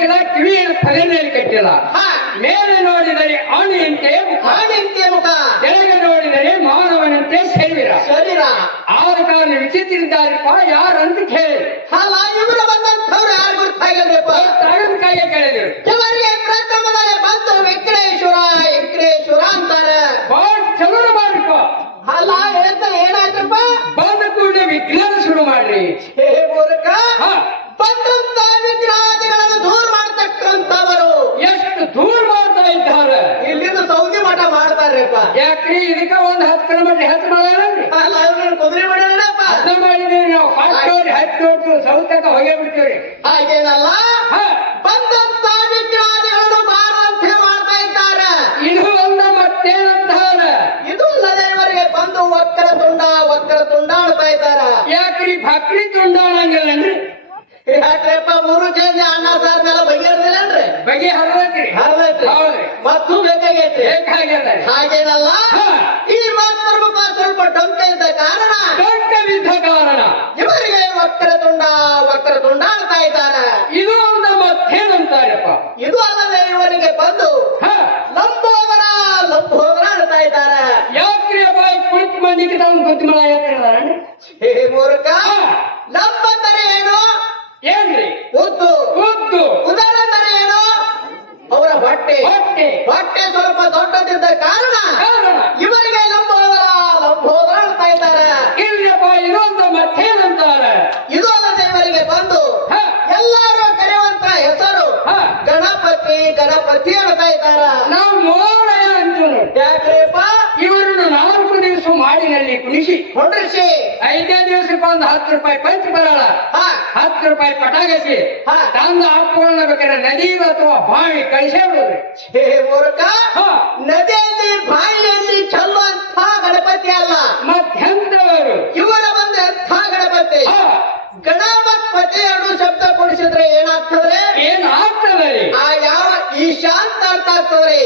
ಹಾಕಿಲ್ಲ, ಕಿವಿಯನ್ನು ತಲೆಯಲ್ಲಿ ಕಟ್ಟಿಲ್ಲ. ಮೇಲೆ ನೋಡಿದರೆ ಆನೆಯಂತೆ ಮುಖ, ಕೆಳಗೆ ನೋಡಿದರೆ ಮಾನವನಂತೆ ಶರೀರ. ಆದ ಕಾರಣ ವಿಚಿತ್ರಿದ್ದಾರಪ್ಪ ಯಾರಂತ ಕೇಳಿ ಇವರು ಬಂದಂಥವ್ರು ಯಾರು ಗೊತ್ತಾಗಲ್ರಿಪ್ಪ. ತಗದ ಕೈಗೆ ಕೇಳಿದ್ರು. ಇವರಿಗೆ ಪ್ರಥಮದಲ್ಲಿ ಬಂದು ವಿಘ್ನೇಶ್ವರ ಅಂತಾರೆ. ಬಹಳ ಚಲೋ ಮಾಡ್ರಿಪ್ಪ. ಅಲ್ಲ ಹೇಳ್ತಾರೆ ಏನಾಯ್ತಪ್ಪ, ಬಂದ ಕೂಡಲೇ ವಿಘ್ನ ಶುರು ಮಾಡ್ರಿ. ಹೇ ಮೂಲಕ ಬಂದಂತ ವಿಗ್ರಹಾದಿಗಳನ್ನು ದೂರ ಮಾಡ್ತಕ್ಕಂಥವರು ಎಷ್ಟು ದೂರ ಮಾಡ್ತಾ ಇದ್ದಾರೆ. ಇಲ್ಲಿಂದ ಸೌದಿ ಮಠ ಮಾಡ್ತಾರ್ರಿಪ್ಪ. ಯಾಕ್ರಿ ಇದಕ್ಕ ಒಂದ್ 10 ಕಿಲೋಮೀಟರ್ ಹೆಚ್ಚು ಮಾಡಲ್ರಿ. ಅಲ್ಲ ಇವ್ರನ್ನ ಕುದುರೆ ಮಾಡ್ಯಾರಪ್ಪ. ಅರ್ಥ ಮಾಡಿದೀವಿ ನಾವು. ಫಾಸ್ಟವ್ರಿ ಹತ್ತಿ ಹೋಗ್ತೀವಿ, ಸೌತಕ ಹೋಗೇ ಬಿಡ್ತೀವ್ರಿ. ಹಾಗೇನಲ್ಲ, ಬಂದಂತ ವಿಗ್ರಹಾದಿಗಳನ್ನು ಬಾರಂತೆ ಮಾಡ್ತಾ ಇದ್ದಾರೆ. ಇದು ಒಂದ ಮತ್ತೇನಂತಾರ. ಇದು ಅಲ್ಲದೆ ಇವರಿಗೆ ಬಂದು ವಕ್ರ ತುಂಡ ಆಡ್ತಾ ಇದ್ದಾರ. ಯಾಕ್ರಿ ಭಕ್ರಿ ತುಂಡ ಅನ್ನಂಗಿಲ್ಲನ್ರಿ. ಯಾಕ್ರಪ್ಪ, 3 ಚೇಂಜ್ ಅನ್ನ ಸಾರ್ ಮೇಲೆ ಬಗೆಹರ್ದಿಲ್ಲನ್ರಿ. ಬಗೆ ಹರಿದ್ರಿ. ಹೌದ್ರಿ. ಮತ್ತು ಬೇಕಾಗೈತ್ರಿ. ಹಾಗೇನಲ್ಲ, ಈ ಮಾತೃಮುಖ ಸ್ವಲ್ಪ ಡೊಂಕ ಇದ್ದ ಕಾರಣ ಇವರಿಗೆ ವಕ್ರ ತುಂಡ ಆಡ್ತಾ ಇದ್ದಾರೆ. ಇದು ಒಂದ ಮತ್ತೇನಂತಾರಪ್ಪ. ಇದು ಅಲ್ಲದೆ ಇವರಿಗೆ ಬಂದು ಲಂಬೋದರ ಆಡ್ತಾ ಇದ್ದಾರೆ. ಯಾಕ್ರಿ ಅಪ್ಪ ಕುಳಿತು ಮಂದಿಗೆ ತಾವು ಗುದ್ದಿಮಳ ಯಾಕಿದಾರ. ಹೇ ಮೂರ್ಖ, ಲಂಬಂದರೆ ಏನು? ಏನ್ರಿ? ಉದ್ದು. ಉದರಂದರೆ ಏನು? ಅವರ ಹೊಟ್ಟೆ ಸ್ವಲ್ಪ ದೊಡ್ಡದಿದ್ದ ಕಾರಣ ಇವರಿಗೆ ಲಂಬೋದರ ಆಡ್ತಾ ಇದ್ದಾರೆ. ಇಲ್ಲಪ್ಪ ಇದೊಂದು ಮತ್ತೇನಂತಾರ. ಇದು ಅಲ್ಲದೆ ಇವರಿಗೆ ಬಂದು ಎಲ್ಲರೂ ಕರೆಯುವಂತ ಹೆಸರು ಗಣಪತಿ ಆಡ್ತಾ ಇದ್ದಾರ. ನಾವು ಮೋಡಯ ಅಂತೀವಿ. ಯಾಕ್ರಿಪ್ಪ, ಇವರನ್ನು 4 ದಿವಸ ಮಾಡಿನಲ್ಲಿ ಕುಣಿಸಿ 5ನೇ ದಿವಸಕ್ಕೆ ಒಂದು 10 ರೂಪಾಯಿ ಪಂಚ ಬರಲ್ಲ, 10 ರೂಪಾಯಿ ಪಟಾಕಸಿ ತಂದು ಹಾಕೊಳ್ಳಬೇಕಾದ್ರೆ ನದಿ ಅಥವಾ ಬಾವಿ ಕಳಿಸೇ ಬಿಡೋದ್ರಿ. ಹೇ ಮೂರ್ಖ, ನದಿಯಲ್ಲಿ ಬಾವಿಯಲ್ಲಿ ಚೆಲ್ಲುವಂತ ಗಣಪತಿ ಅಲ್ಲ, ಮತ್ತೆಂತವರು ಇವರ ಬಂದ ಎಂಥ ಗಣಪತಿ. ಗಣಪತಿ ಅನ್ನೋ ಶಬ್ದ ಕೊಡಿಸಿದ್ರೆ ಏನಾಗ್ತದೆ? ಆ ಯಾವ ಈಶಾಂತ ಅರ್ಥ ಆಗ್ತದ್ರಿ.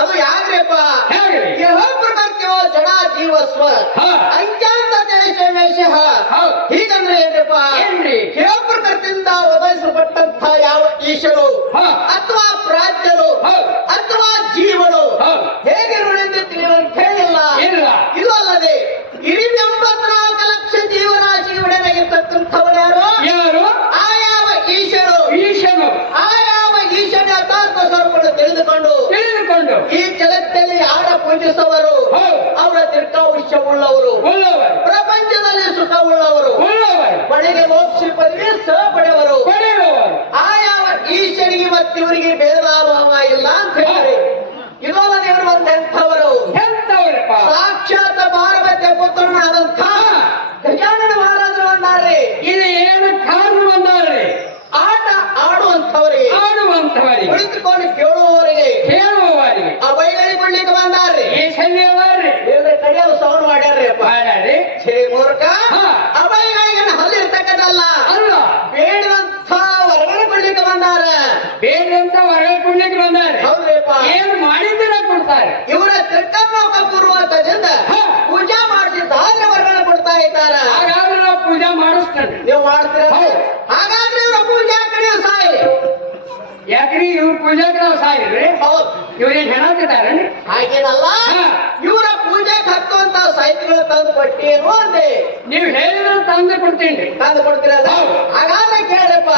ಅದು ಯಾಕ್ರಿಪ್ಪ, ಪ್ರಕೃತಿಯೋ ಜಡ ಜೀವ ಸ್ವ ಅಂತ್ಯಾಂತ ದೇಶ. ಹೀಗಂದ್ರೆ ಏನ್ರಿಪ್ಪ, ಪ್ರಕೃತಿಯಿಂದ ಒದಗಿಸಲ್ಪಟ್ಟಂತ ಯಾವ ಈಶನು ಅಥವಾ ಪ್ರಾಜ್ಞನು ಅಥವಾ ಜೀವನು ಹೇಗೆ ನುಡಿದು ತಿಳಿಯುವಂತ ಹೇಳಿಲ್ಲ. ಇದು ಅಲ್ಲದೆ 24 ಲಕ್ಷ ಜೀವರಾಶಿಗೆ ಒಡೆದಾಗಿರ್ತಕ್ಕಂಥವನು ಯಾರು? ಆ ಯಾವ ಈಶನು ಆ ಯಾವ ಈಶನ ಯಥಾರ್ಥ ಸ್ವರೂಪವನ್ನು ತಿಳಿದುಕೊಂಡು ಈ ಜಗತ್ತಲ್ಲಿ ಯಾರ ಪೂಜಿಸುವವರು ಅವರ ದೀರ್ಘಾಯುಷ್ಯವುಳ್ಳವರು, ಪ್ರಪಂಚದಲ್ಲಿ ಸುಖವುಳ್ಳವರು, ಬಳಿಗೆ ಮೋಕ್ಷ ಪದವಿ ಸಹ ಪಡೆಯವರು. ಆ ಯಾವ ಈಶನಿಗೆ ಮತ್ತಿವರಿಗೆ ಭೇದ ಭಾವ ಇಲ್ಲ ಅಂತ ಹೇಳಿ ಇದಲ್ಲದೆ ಇವರು ಒಂದೆಂಥವರು ಸಾಕ್ಷಾತ್ ಪಾರ್ವತ್ಯ ಪುತ್ರನಾದಂಥ ಗಜಾನನ ಮಹಾರಾಜರು ಬಂದಾರ್ರಿ. ಇದು ಏನು ಕಾರಣ ಬಂದಾರ್ರಿ? ಆಟ ಆಡುವಂಥವರಿಗೆ ಕುಳಿತುಕೊಂಡು ಕೇಳುವವರಿಗೆ ಅಭಯಗಳಿಗೆ ಕೊಡ್ಲಿಕ್ಕೆ ಬಂದಾರ್ರಿ. ಕಡಿಯಲು ಸೌಂಡ್ ಮಾಡ್ಯಾರ್ರಿ ಅಪ್ಪ. ಮೂರ್ಖ, ಅಭಯಗಳಿಗೆ ಹಲ್ಲಿರ್ತಕ್ಕದಲ್ಲ, ಬೇಡದಂಥ ಹೊರಗಡೆ ಕೊಡ್ಲಿಕ್ಕೆ ಬಂದಾರ. ಹೌದ್ರಿಪ್ಪ. ಏನು ಮಾಡಿದ್ರೆ ಕೊಡ್ತಾರೆ. ಇವರ ತ್ರಿಕರ್ಮಕ ಪೂರ್ವಕದಿಂದ ಪೂಜಾ ಮಾಡಿಸಿದ್ದಾದ್ರೆ ಹೊರಗಡೆ ಕೊಡ್ತಾ ಇದ್ದಾರ. ಹಾಗಾದ್ರೆ ನಾವು ಪೂಜಾ ಮಾಡಿಸ್ತೇನೆ. ನೀವು ಮಾಡ್ತೀರ? ಹಾಗಾದ್ರೆ ಇವರ ಪೂಜಾ ಕಡೆ ಸಾಯಿ. ಯಾಕ್ರಿ ಇವ್ರ ಪೂಜಾಕ್ಕೆ ನಾವು ಸಾಯಿಲ್ರಿ? ಹೌದು. ಇವ್ರೇನ್ ಹೇಳಾಕಿದ್ದಾರೆ? ಹಾಗೇನಲ್ಲ, ಇವರ ಪೂಜೆಗೆ ಹತ್ತುವಂತ ಸಾಹಿತ್ಯಗಳು ತಂದು ಕೊಟ್ಟೇನು ಅಂದೆ. ನೀವು ಹೇಳಿದ್ರೆ ತಂದು ಕೊಡ್ತೀನಿ. ತಂದು ಕೊಡ್ತೀರಲ್ಲ? ಹಾಗಾದ್ರೆ ಕೇಳ್ರಪ್ಪ.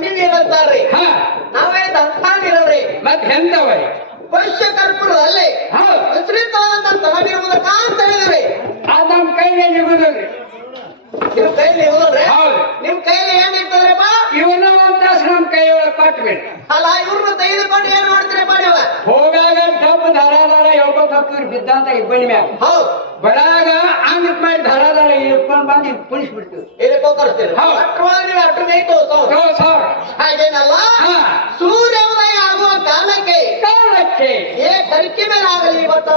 ಕಣ್ಣಿ ನೀರಂತಾರ್ರಿ ಹಾ ನಾವೇನ್ ಅಂತ ನೀರಲ್ರಿ ಮತ್ ಎಂತವರಿ ಪಶ್ಯ ಕರ್ಪೂರ ಅಲ್ಲೇ ಹೌದು ವಿಸ್ತೃತವಾದಂತ ತನವಿರುವುದಕ್ಕ ಅಂತ ಹೇಳಿದ್ರಿ ಅದ್ ನಮ್ ಕೈಗೆ ನಿಗುದ್ರಿ ನಿಮ್ ಕೈಲಿ ಇರೋದ್ರಿ ಹೌದು ನಿಮ್ ಕೈಲಿ ಏನಿರ್ತದ್ರಪ್ಪ ಇವನ್ನ ಒಂದ್ ತಾಸು ನಮ್ ಕೈಯೊಳಗೆ ಕೊಟ್ಬಿಡಿ ಅಲ್ಲ ಇವ್ರನ್ನ ತೆಗೆದುಕೊಂಡು ಏನ್ ಮಾಡ್ತೀರಪ್ಪ ನೀವು ಹೋಗಾಗ ಡಬ್ಬು ಧಾರಾಧಾರ ಹೇಳ್ಕೊತ ಹೋಗ್ತಿವ್ರಿ ಬಿದ್ದಂತ ಇಬ್ಬನಿ ಮ್ಯಾಗ ಹೌದು ಬರಾಗ ಹಂಗ್ ಮಾಡಿ ಧಾರಾಧಾರ ಇಳ್ಕೊಂಡ್ ಬಂದು ಇಲ್ಲಿ ಕುಣಿಸ್ಬಿಡ್ತೀವಿ ಇದಕ್ಕೆ ಕರ್ತೀರಿ ಹೌದು. ಅಟ್ರೊಳಗೆ ನೀವು ಅಟ್ಟು ಮೇಯ್ತು ಸಾವಿರ ಹಾಗೇನಲ್ಲ ಹಾ ಸೂರ್ಯೋದಯ ಆಗುವ ಕಾಲಕ್ಕೆ ಕಾಲಕ್ಕೆ ಏ ಕರಿಕೆ ಮೇಲಾಗಲಿ ಮತ್ತು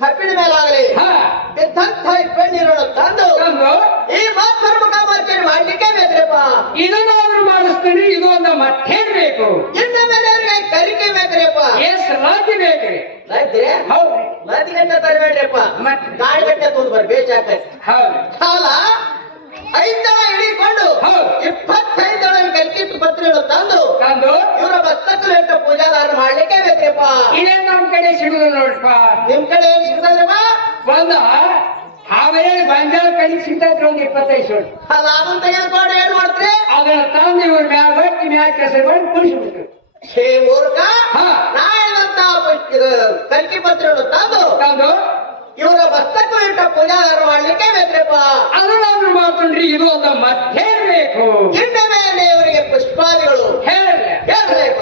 ಕಬ್ಬಿಣ ಮೇಲಾಗಲಿ ಹಾ ಇದ್ದಂಥ ಬೆಣ್ಣಿರೋಣ ತಂದು ತಂದು ಈ ಮಾತ್ಮರ್ಮಕ ಮಾರ್ಚನೆ ಮಾಡ್ಲಿಕ್ಕೆ ಬೇಕ್ರಿಪ್ಪ ಇದನ್ನಾದ್ರೂ ಮಾಡಿಸ್ತೀನಿ ಇದು ಒಂದು ಮತ್ತೇನ್ ಬೇಕು ಇನ್ನ ಮೇಲೆ ಅವ್ರಿಗೆ ಕರಿಕೆ ಬೇಕ್ರಿಪ್ಪ ಎಸ್ ರಾಜಿ ಬೇಕ್ರಿ ಆಯ್ತ್ರಿ ಹೌದು ನದಿ ಗಂಟೆ ತರಬೇಡ್ರಿಪ್ಪ ಮತ್ತೆ ಗಾಡಿ ಗಂಟೆ ತಂದು ಬರ್ರಿ ಬೇಚಾಗ್ತದೆ ಹೌದು ಸಾಲ 5 ದಳ ಹಿಡಿಕೊಂಡು ಹೌದು 25 ದಳ ಕಲ್ಕಿತ್ತು ಪತ್ರಿಗಳು ತಂದು ತಂದು ಇವರ ಮಸ್ತಕಲು ಇಟ್ಟ ಪೂಜಾದಾರ ಮಾಡ್ಲಿಕ್ಕೆ ಬೇಕ್ರಿಪ್ಪ ಇದೇ ನಮ್ ಕಡೆ ಸಿಡುದು ನೋಡ್ರಪ್ಪ ನಿಮ್ ಕಡೆ ಏನ್ ಸಿಗ್ತದ್ರಪ್ಪ ಒಂದ ಹಾವೇರಿ ಬಂಜಾರ ಕಡೆ ಸಿಗ್ತೈತ್ರಿ ಒಂದ್ 25 ಸೋಳು ಅಲ್ಲ ಅದನ್ನ ತೆಗೆದುಕೊಂಡು ಏನ್ ಮಾಡ್ತೀರಿ ಅದನ್ನ ತಂದು ಇವ್ರ ಮ್ಯಾಗ ಹೊಟ್ಟಿ ಮ್ಯಾಗ ಕೆಸರು ಮಾಡಿ ಕುಣಿಸ್ಬಿಡ್ತೀವಿ ಹೇ ಮೂರ್ಖ ಹಾ ನಾಳೆದಂತ ಕಲ್ಕಿ ಪತ್ರಿಗಳು ತಂದು ತಂದು ಇವರ ಮಸ್ತಕ ಇಟ್ಟ ಪೂಜಾದಾರ ಮಾಡ್ಲಿಕ್ಕೆ ಬೇಕ್ರಿಪ್ಪ ಅದನ್ನಾದ್ರೂ ಮಾಡ್ಕೊಂಡ್ರಿ ಇದು ಒಂದು ಮತ್ತೇನ್ ಬೇಕು ಇನ್ನ ಮೇಲೆ ಇವರಿಗೆ ಪುಷ್ಪಾದಿಗಳು ಹೇಳ್ರಿ ಹೇಳ್ರಿಪ್ಪ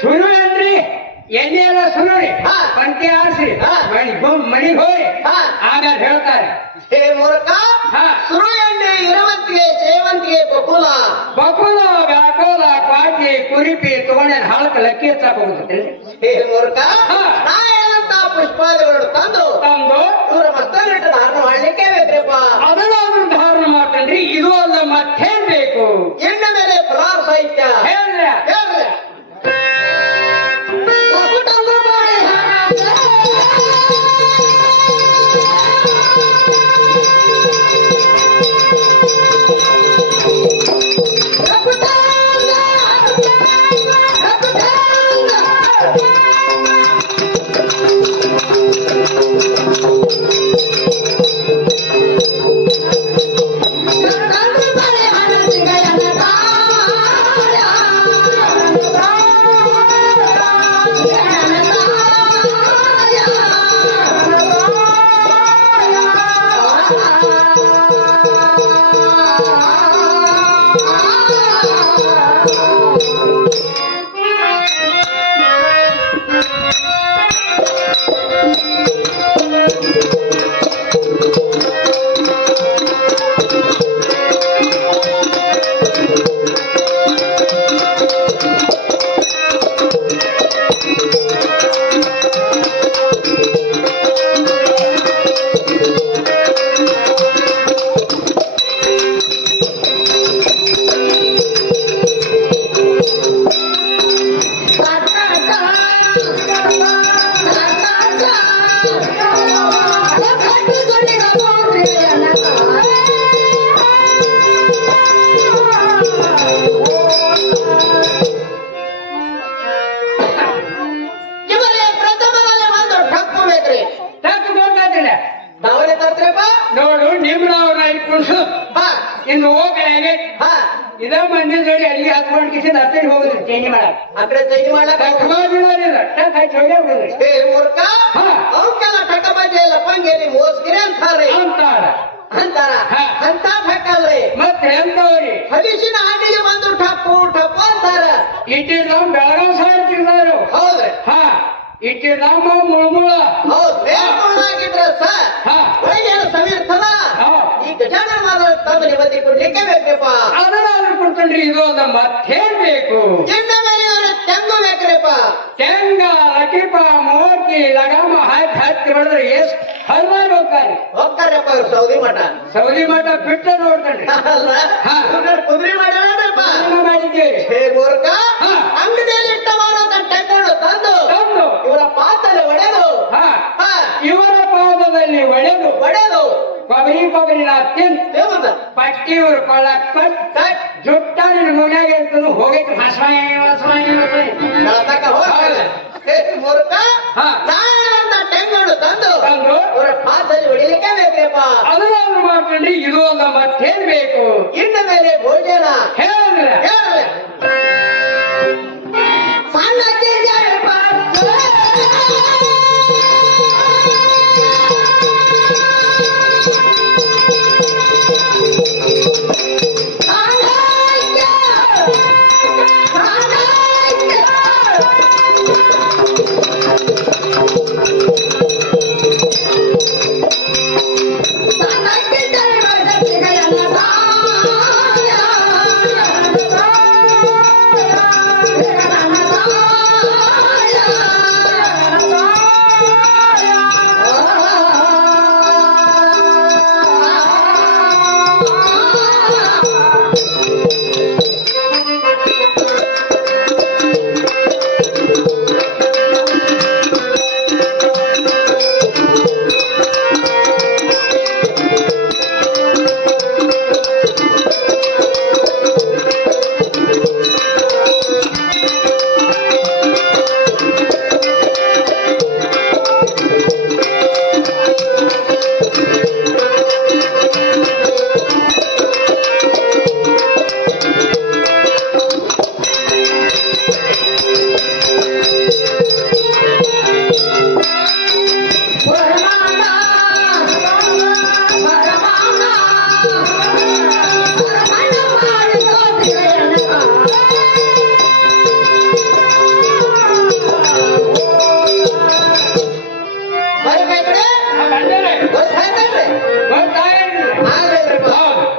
ಸುರು ಏನ್ರಿ ಎಣ್ಣೆ ಎಲ್ಲ ಸುರುರಿ ಹಾ. ಪಂಚೆ ಆರಿಸಿ ಹಾ. ಮಣಿಗ್ ಹೋರಿ ಹಾ. ಆಮೇಲೆ ಹೇಳ್ತಾರೆ ಹೇ ಮೂರ್ಖ ಹಾ. ಸುರು ಎಣ್ಣೆ ಇರುವಂತಿಗೆ ಸೇವಂತಿಗೆ ಬಕುಲ ಬಕುಲ ವ್ಯಾಕೋಲ ಕ್ವಾಟಿ ಕುರಿಪಿ ತಗೊಂಡ ಹಾಳಕ್ಕೆ ಲಕ್ಕಿ ಹಚ್ಚಕ್ ಹೋಗುತ್ತೆ ಹೇ ಮೂರ್ಖ ಹಾ. ನಾ ಹೇಳಂತ ಪುಷ್ಪಾದಿಗಳು ತಂದು ತಂದು ಇವರ ಮಸ್ತಕ ಇಟ್ಟ ಧಾರಣ ಮಾಡ್ಲಿಕ್ಕೆ ಬೇಕ್ರಿಪ್ಪ ಅದನ್ನಾದ್ರೂ ಧಾರಣ ಮಾಡ್ಕೊಂಡ್ರಿ ಇದು ಒಂದು ಮತ್ತೇನ್ ಬೇಕು ಇನ್ನ ಮೇಲೆ ಪುರಾಣ ಸಾಹಿತ್ಯ ಹೇಳ್ರಿ ಹೇಳ್ರಿ ಚೇಂಜ್ ಮಾಡಕ್ ಆ ಕಡೆ ಚೈನಿ ಮಾಡ್ಲಕ್ಕ ಏ ಮೂರ್ಖ ಹಾ. ಅವಕ್ಕೆಲ್ಲ ಟಕಬಜೆ ಇಲ್ಲ ಪಂಗೇರಿ ಮೋಸ್ಗಿರಿ ಅಂತಾರ್ರಿ ಅಂತಾರ ಅಂತಾರ ಹಾ. ಅಂತ ಟಕ್ಕಲ್ರಿ ಮತ್ತೆ ಎಂತವ್ರಿ ಹಲಿಸಿನ ಹಾಡಿಗೆ ಬಂದು ಟಪ್ಪು ಟಪ್ಪು ಅಂತಾರ ಇಟ್ಟಿರ್ ನಮ್ ಬೆಳಗಾವ್ ಸಾಯ್ತಿದ್ರು ಹೌದ್ರಿ ಹಾ ಇಟ್ಟಿರ್ ನಮ್ಮ ಮುಳ್ಮುಳ ಹೌದ್ ಮೇಲ್ಕೊಳ್ಳಾಗಿದ್ರ ಸರ್ ಹಾ. ಒಳಗೆ ಏನು ಸವಿರ್ತದ ಹಾ. ಈ ಗಜಾನನ ಮಾದ ತಂದು ನಿಮ್ಮದಿ ಕೊಡ್ಲಿಕ್ಕೆ ಬೇಕ್ರಿಪ್ಪ ಅದನ್ನಾದ್ರೂ ಕೊಡ್ಕೊಂಡ್ರಿ ಇದು ಅದ ಮತ್ತೇನ್ ಬೇಕು ಎಣ್ಣ ಮೇಲೆ ಇವ್ರ ತೆಂಗು ಬೇಕ್ರಿಪ್ಪ ತೆಂಗ ಲಕಿಪ ಮೋರ್ಕಿ ಲಗಾಮ ಹತ್ತಿ ಹೊಡೆದ್ರೆ ಎಷ್ಟ್ ಹಲ್ವಾರು ಹೋಗ್ತಾರೆ ಹೋಗ್ತಾರಪ್ಪ ಇವ್ರು ಸೌದಿ ಮಠ ಸೌದಿ ಮಠ ಬಿಟ್ಟ ನೋಡ್ಕೊಂಡ್ರಿ ಅಲ್ಲ ಹಾ. ಇವ್ರು ಕುದುರೆ ಮಾಡ್ಯಾರಪ್ಪ ಏನೋ ಮಾಡಿದ್ದೇವೆ ಹೇ ಮೂರ್ಖ ಹಾ. ಅಂಗಡಿಯಲ್ಲಿ ಇಷ್ಟವಾದಂತ ಟೆಂಗನ್ನು ತಂದು ತಂದು ಇವರ ಪಾತ್ರೆ ಒಡೆದು ಹಾ ಹಾ, ಇವರ ಪಾದದಲ್ಲಿ ಒಡೆದು ಒಡೆದು ಕೊಬ್ಬರಿ ನಾ ತಿಂದು ದೇವದ ಪಟ್ಟಿ ಇವ್ರ ಕೊಳ್ಳಕ್ ಕಟ್ ಜುಟ್ಟ ನಿನ್ ಮುನ್ಯಾಗ ಇರ್ತನು ಹೋಗೈತಿ ಹಸ್ವಾಯಿ ನಳತಕ್ಕ ಹೋಗ್ತಾರೆ ಹೇ ಮೂರ್ಖ ಹಾ. ನಾನಂತ ಟೆಂಗನ್ನು ತಂದು ತಂದು ಇವರ ಪಾತ್ರೆ ಹೊಡಿಲಿಕ್ಕೆ ಬೇಕ್ರಿಪ್ಪ ಅದನ್ನಾದ್ರೂ ಮಾಡ್ಕೊಂಡ್ರಿ ಇದು ಅಲ್ಲ ಮತ್ತೇನ್ ಬೇಕು ಇನ್ನ ಮೇಲೆ ಭೋಜನ ಹೇಳಿದ್ರೆ ಹೇಳ್ರಿ ಸಣ್ಣ ಕಿರಿಯಪ್ಪ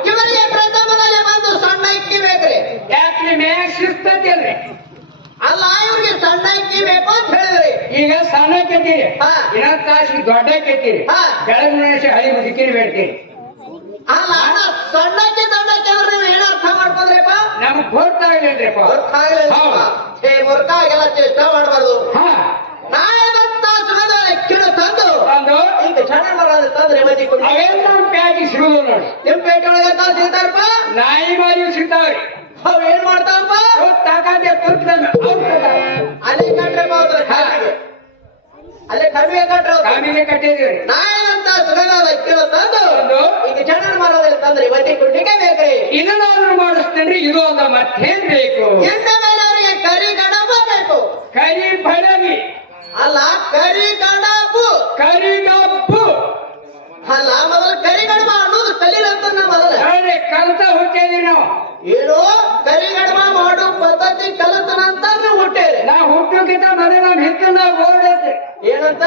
ಇವರಿಗೆ ಪ್ರಥಮದಲ್ಲಿ ಬಂದು ಸಣ್ಣ ಇಕ್ಕಿ ಬೇಕ್ರಿ ಯಾಕ್ರಿ ಮ್ಯಾಗ ಶಿಸ್ತೈತಿಲ್ರಿ ಅಲ್ಲ ಇವ್ರಿಗೆ ಸಣ್ಣ ಇಕ್ಕಿ ಬೇಕು ಅಂತ ಹೇಳಿದ್ರಿ ಈಗ ಸಣ್ಣ ಕೆತ್ತೀರಿ ಹಾ. ಇನ್ನೊಂದ್ ತಾಸಿಗೆ ದೊಡ್ಡ ಕೆತ್ತೀರಿ ಹಾ. ಬೆಳಗ್ಗೆ ಮನುಷ್ಯ ಹಳಿ ಮುದುಕಿರಿ ಬೇಡ್ತೀರಿ ಅಲ್ಲ ಅಣ್ಣ ಸಣ್ಣಕ್ಕೆ ದೊಡ್ಡಕ್ಕೆ ಅಂದ್ರೆ ನೀವು ಏನ್ ಅರ್ಥ ಮಾಡ್ಕೊಂಡ್ರಿಪ್ಪ ನಮಗ್ ಗೊತ್ತಾಗಲಿಲ್ರಿಪ್ಪ ಗೊತ್ತಾಗಲಿಲ್ಲ ಹೇ ಮೂರ್ಖ ಎಲ್ಲ ಚೇಷ್ಟ ಮಾಡಬಾರ್ದು ಹಾ ನಾಳೆ ಸುಗದ ಕಿಡು ತಂದು ತಂದು ಈಗ ಸಣ್ಣ ಮರ ತಂದ್ರೆ ಮದಿ ಕೊಡಿ ಅವೇನ್ ನಮ್ ಪ್ಯಾಗಿ ಸಿಗುದು ನೋಡಿ ನಿಮ್ ಪೇಟೆ ಒಳಗೆ ತಾವು ಸಿಗ್ತಾರಪ್ಪ ನಾಯಿ ಮಾರಿ ಸಿಗ್ತಾವ್ರಿ ಅವ್ ಏನ್ ಮಾಡ್ತಾವಪ್ಪ ತಾಕಾದೆ ತುರ್ಕಿದಂಗ ಅಲ್ಲಿ ಕಟ್ರಪ್ಪ ಅವ್ರ ಕಾಲಿಗೆ ಅಲ್ಲಿ ಕಡಿಮೆ ಕಟ್ರ ಕಾಮಿಗೆ ಕಟ್ಟಿದ್ವಿ ನಾಳೆನಂತ ಸುಗದ ಕಿಡು ತಂದು ತಂದು ಈಗ ಸಣ್ಣ ಮರದಲ್ಲಿ ತಂದ್ರೆ ಮದಿ ಕೊಡ್ಲಿಕ್ಕೆ ಬೇಕ್ರಿ ಇದನ್ನಾದ್ರೂ ಮಾಡಿಸ್ತೇನ್ರಿ ಇದು ಅಲ್ಲ ಮತ್ತೇನ್ ಬೇಕು ಎಣ್ಣೆ ಮೇಲೆ ಅವರಿಗೆ ಕರಿ ಗಡಪ ಬೇಕು ಕರಿ ಬಡಗಿ ಅಲ್ಲ ಕರಿ ಗಡಪು ಕರಿ ಕಪ್ಪು ಅಲ್ಲ ಮೊದಲು ಕರಿ ಗಡಪ ಅನ್ನೋದು ಕಲೀಲಂತ ಮೊದಲ ನೋಡ್ರಿ ಕಲ್ತ ಹುಟ್ಟಿದ್ವಿ ನಾವು ಏನು ಕರಿ ಗಡಪ ಮಾಡೋ ಪದ್ಧತಿ ಕಲಿತ ನಂತರ ಹುಟ್ಟೇರಿ ನಾ ಹುಟ್ಟೋಕ್ಕಿಂತ ಮೊದಲು ನಮ್ ಹಿತ್ತಲ ಬೋರ್ಡ್ ಐತಿ ಏನಂತ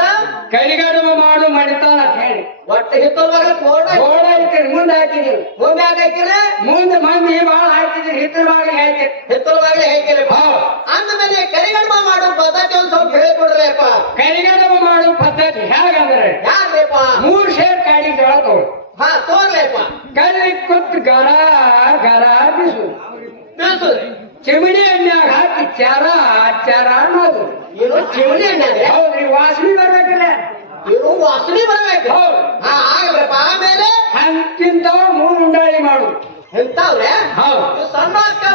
ಕರಿಗಡುಬ ಮಾಡು ಮಡಿತಾನ ಅಂತ ಹೇಳಿ ಒಟ್ಟು ಹಿತ್ತಲ್ವಾಗ ಕೋಡ ಬೋರ್ಡ್ ಐತಿ ಮುಂದೆ ಹಾಕಿದೀವಿ ಮುಂದೆ ಹಾಕಿದ್ರೆ ಮುಂದೆ ಮಂದಿ ಬಾಳ ಹಾಕಿದ್ರಿ ಹಿತ್ತಲ ಬಾಗಿಲು ಹಾಕಿ ಹಿತ್ತಲ್ವಾಗ್ಲೇ ಹಾಕಿರಿ ಹೌದು ಅಂದ್ಮೇಲೆ ಕರಿ ಗಡಪ ಮಾಡೋ ಪದ್ಧತಿ ಒಂದ್ ಸ್ವಲ್ಪ ಹೇಳಿಕೊಡ್ರಿಪ್ಪ ಕರಿಗಡುಬ ಮಾಡು ಪದ್ಧತಿ ಹೇಗಂದ್ರೆ ಯಾಕ್ರಿಪ್ಪ 3 ಸೇರ್ ಕಾಡಿ ಜೋಳ ತಗೊಳ್ಳಿ ಹಾ ತೋರ್ಲಿಪ್ಪ ಕಲ್ಲಿ ಕುತ್ ಗರ ಗರ ಬಿಸು ತಿಳಿಸುದ್ರಿ ಚಿಮಣಿ ಎಣ್ಣೆಯಾಗ ಹಾಕಿ ಚಾರ ಅನ್ನೋದು ಏನು ಚಿಮಣಿ ಎಣ್ಣೆ ಹೌದ್ರಿ ವಾಸನೆ ಬರ್ಬೇಕಲ್ಲ ಏನು ವಾಸನೆ ಬರ್ಬೇಕು ಹೌದು ಹಾ ಆಗ್ರಪ್ಪ ಆಮೇಲೆ ಹಂತಿಂತವ 3 ಉಂಡಾಳಿ ಮಾಡು ಎಂತಾವ್ರೆ ಹೌದು ನೀವು ಸಣ್ಣ ಅಕ್ಕ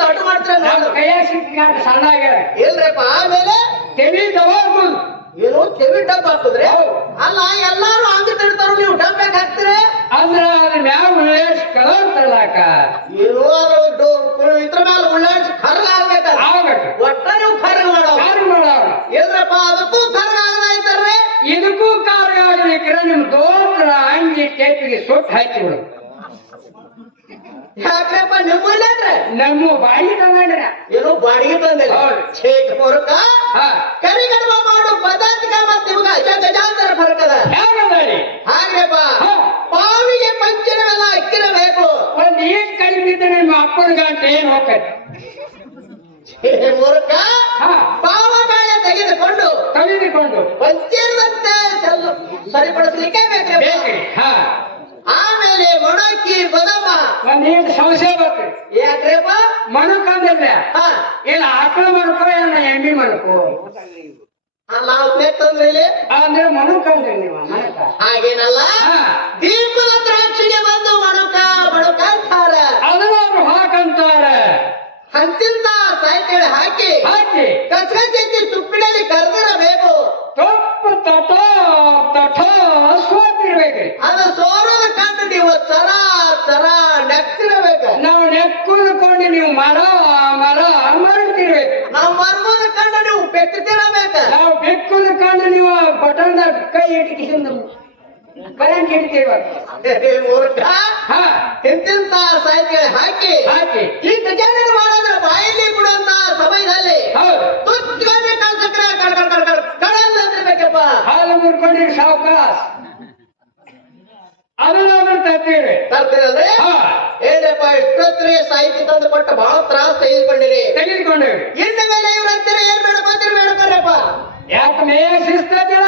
ದೊಡ್ಡ ಮಾಡ್ತೀರ ನಮ್ಮ ನೋಡು ಕೈಯಾಗ ಸಿಕ್ಕ ಸಣ್ಣ ಆಗ್ಯಾರ ಇಲ್ರಪ್ಪ ಆಮೇಲೆ ತೆವಿ ತಗೋದು ಏನು ತೆವಿ ಡಬ್ಬ ಹಾಕುದ್ರಿ ಹೌದು. ಅಲ್ಲ ಎಲ್ಲಾರು ಹಂಗ ತಿಳ್ತಾರ ನೀವು ಡಬ್ಬ ಹಾಕ್ತೀರಿ ಅಂದ್ರ ಅದ್ರ ಮ್ಯಾಗ ಉಳ್ಳೇಶ್ ಕಲರ್ ತರ್ಲಾಕ ಏನು ಅದು ಇದ್ರ ಮೇಲೆ ಉಳ್ಳಾಡ್ಸಿ ಕರ್ಗ ಆಗ್ಬೇಕಲ್ಲ ಆಗ್ಬೇಕು ಏನ್ರಪ್ಪ ಅದಕ್ಕೂ ಕರ್ಗ ಆಗದಾಯ್ತಾರ್ರಿ ಇದಕ್ಕೂ ಕಾರ್ಯ ಆಗ್ಲಿಕ್ಕಿರ ನಿಮ್ ದೋತ್ರ ಅಂಗಿ ಟೇಪಿಗೆ ಸೊಟ್ಟು ಹಾಕಿಬಿಡು. ಯಾಕ್ರಪ್ಪ ನಿಮ್ಮಲ್ಲೇನ್ರಿ ನಮ್ಮ ಬಾಯಿ ತಂದ್ರ ಏನೋ ಬಾಡಿಗೆ ತಂದೆ ಹೌದು. ಛೇಕ್ ಮೂರ್ಖ ಹಾ ಕರಿಗಡಬ ಮಾಡು ಪದಾರ್ಥಕ ಮತ್ತೆ ನಿಮ್ಗ ಗಜಾಂತರ ಫರಕ್ ಅದ ಹೇಗಂದಾರಿ ಹಾಗ್ರಪ್ಪ ಹಾ. ಪಾವಿಗೆ ಪಂಚರವೆಲ್ಲ ಅಕ್ಕಿರಬೇಕು ಒಂದ್ ಈಟ್ ಕಡಿಮೆ ಇದ್ರೆ ನಿಮ್ಮ ಅಪ್ಪನ ಗಂಟೆ ಏನ್ ಹೋಗ್ತದೆ. ಮೂರ್ಖ ಹಾ ಪಾವಗಾಯ ತೆಗೆದುಕೊಂಡು ಕವಿದುಕೊಂಡು ಪಂಚರದಂತೆ ಸರಿಪಡಿಸ್ಲಿಕ್ಕೆ ಬೇಕ್ರಿ ಬೇಕ್ರಿ. ಹಾ ಆಮೇಲೆ ಮೊಣಕ್ಕಿ ಗೊದಮ್ಮ ಒಂದ್ ಈಟ್ ಸಂಶಯ ಬರ್ತೀವಿ. ಯಾಕ್ರಪ್ಪ ಮಣಕ್ ಅಂದಿಲ್ಲ ಹಾ ಏನ್ ಆಕಳ ಮಣಕೋ ಏನ ಎಮ್ಮಿ ಮಣಕೋ ನಾವು ತಂದ್ರಿ ಇಲ್ಲಿ ಅಂದ್ರೆ ಮಣಕ್ ಅಂದ್ರಿ ನೀವು ಮಣಕ. ಹಾಗೇನಲ್ಲ ಹಾ ದೀಪದ ದ್ರಾಕ್ಷಿಗೆ ಬಂದು ಮಣಕ ಮಣಕ ಅಂತಾರ ಅದನ್ನ ಅವ್ರು ಹಾಕಂತಾರ. ಹಂಚಿಂತ ಸಾಹಿತ್ಯ ಹಾಕಿ ಹಾಕಿ ಕಚ್ಕಚ್ಚಿ ತುಪ್ಪಿನಲ್ಲಿ ಕರೆದಿರಬೇಕು ತೊಪ್ಪು ತಟ ತಟ ಸೋತಿರ್ಬೇಕ್ರಿ. ಅದು ಸೋರದ ಕಂಡು ನೀವು ಚರ ಚರ ನೆಕ್ತಿರಬೇಕು ನಾವು ನೆಕ್ಕುದುಕೊಂಡು ನೀವು ಮರ ಮರ ಮರಡ್ತಿರ್ಬೇಕು. ನಾವು ಮರಗೋದ ಕಂಡು ನೀವು ಬೆಕ್ತಿರಬೇಕು ನಾವು ಬೆಕ್ಕುದು ಕಂಡು ನೀವು ಬಟನ್ ಕೈ ಇಟ್ಕಿಸಿಂದ ಕರೆಂಟ್ ಹಿಡಿತೀವ. ಮೂರ್ಖ ಹಾ ಇಂತಿಂತ ಸಾಹಿತ್ಯ ಹಾಕಿ ಹಾಕಿ ಈ ಗಜಾನನ ಮಾಡಿದ್ರೆ ಬಾಯಲ್ಲಿ ಬಿಡುವಂತ ಸಮಯದಲ್ಲಿ ಹೌದು ತುಚ್ಛವಾಗಿ ಕಳ್ಸಕ್ರ ಕಡಲ್ ಅಂದಿರ್ಬೇಕಪ್ಪ ಹಾಲು ಮುರ್ಕೊಂಡಿರಿ ಸಾವಕಾಶ ಅದನ್ನ ಅವ್ರು ತರ್ತೀವಿ. ತರ್ತಿರಲ್ರಿ ಹಾ ಏನಪ್ಪ ಇಷ್ಟೊತ್ತರೆ ಸಾಹಿತ್ಯ ತಂದು ಕೊಟ್ಟ ಬಹಳ ತ್ರಾಸ ತೆಗೆದುಕೊಂಡಿರಿ ತೆಗೆದುಕೊಂಡೇವಿ. ಇನ್ನ ಮೇಲೆ ಇವ್ರ ಹತ್ತಿರ ಏನ್ ಬೇಡಪ್ಪ ಯಾಕೆ ಮೇ ಶಿಸ್ತದಿಲ್ಲ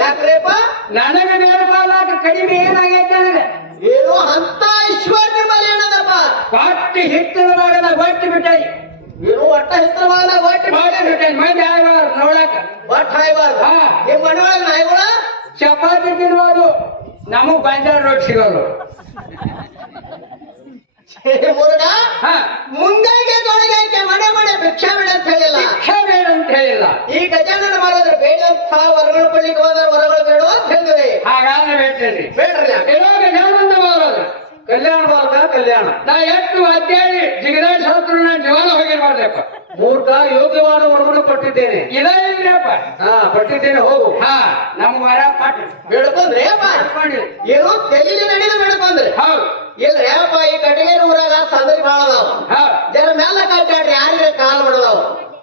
ಯಾಕ್ರಿಪ್ಪ ನನಗೆ ಬೇಡಪಾಲಾಕ ಕಡಿಮೆ ಏನಾಗೈತೆ ನನಗೆ ಏನು ಅಂತ ಐಶ್ವರ್ಯ ನಿಮ್ಮಲ್ಲಿ ಏನದಪ್ಪ ಹೊಟ್ಟಿ ಹಿಟ್ಟಿನೊಳಗದ ಹೊಟ್ಟಿ ಬಿಟ್ಟಾಯಿ ಏನು ಒಟ್ಟ ಹೆಸರುವಾದ ಒಟ್ಟು ಹೊಟ್ಟಿ ಬಿಟ್ಟಾಯಿ ಮಂದಿ ಆಗ್ಬಾರ್ದು ನೋಡಕ. ಒಟ್ಟು ಹಾಯ್ಬಾರ್ದು ಹಾ. ನಿಮ್ಮ ಮನೆಯೊಳಗೆ ನಾಯಿಗಳ ಚಪಾತಿ ತಿನ್ನುವುದು ನಮಗ್ ಬಂಜಾರ ರೋಡ್ ಸಿಗೋದು. ಮುರುಗ ಹಾ ಮುಂದಾಗೆ ತೊಳಗಾಕೆ ಮನೆ ಮನೆ ಭಿಕ್ಷಾ ಬೇಡ ಅಂತ ಹೇಳಿಲ್ಲ ಶಿಕ್ಷೆ ಬೇಡ ಅಂತ ಹೇಳಿಲ್ಲ. ಈ ಗಜಾನನ ಮಾಡಿದ್ರೆ ಬೇಡ ಅಂತ ಹೊರಗಳು ಪಡ್ಲಿಕ್ಕೆ ಹೋದ್ರೆ ಹೊರಗಳು ಬೇಡ ಅಂತ ಹೇಳಿದ್ರಿ ಹಾಗಾದ್ರೆ ಬೇಡ್ತೇನ್ರಿ ಬೇಡ್ರಲ್ಲ ಇವಾಗ ಜಾನಂದ ಮಾಡೋದು ಕಲ್ಯಾಣ ಬಾರ್ದ ಕಲ್ಯಾಣ ನಾ ಎಷ್ಟು ಅಧ್ಯಾಯ ಜಿಗದಾಳ್ ಶಾಸ್ತ್ರ ನಾನು ಜೀವನ ಹೋಗಿರ್ಬಾರ್ದಪ್ಪ. ಮೂರ್ಖ ಯೋಗ್ಯವಾದ ವರವನ್ನು ಕೊಟ್ಟಿದ್ದೇನೆ ಇದ ಇಲ್ರಿಯಪ್ಪ. ಹಾ ಕೊಟ್ಟಿದ್ದೇನೆ ಹೋಗು ಹಾ ನಮ್ಮ ವರ ಪಾಠ ಬೇಡ್ಕೊಂಡ್ರಿ ಅಪ್ಪ ಏನು ತೆಲೀಲಿ ನಡೆದು ಬೇಡ್ಕೊಂಡ್ರಿ ಹೌದು ಇಲ್ರಿ ಅಪ್ಪ ಈ ಕಟ್ಟಿಗೆ ಊರಾಗ ಸಂದರಿ ಬಾಳ ಅದಾವ ಹೌದು ಜರ ಮ್ಯಾಲ ಕಟ್ಟಾಡ್ರಿ ಯಾರಿಗೆ ಕಾಲ್ ಬಿಡದಾವ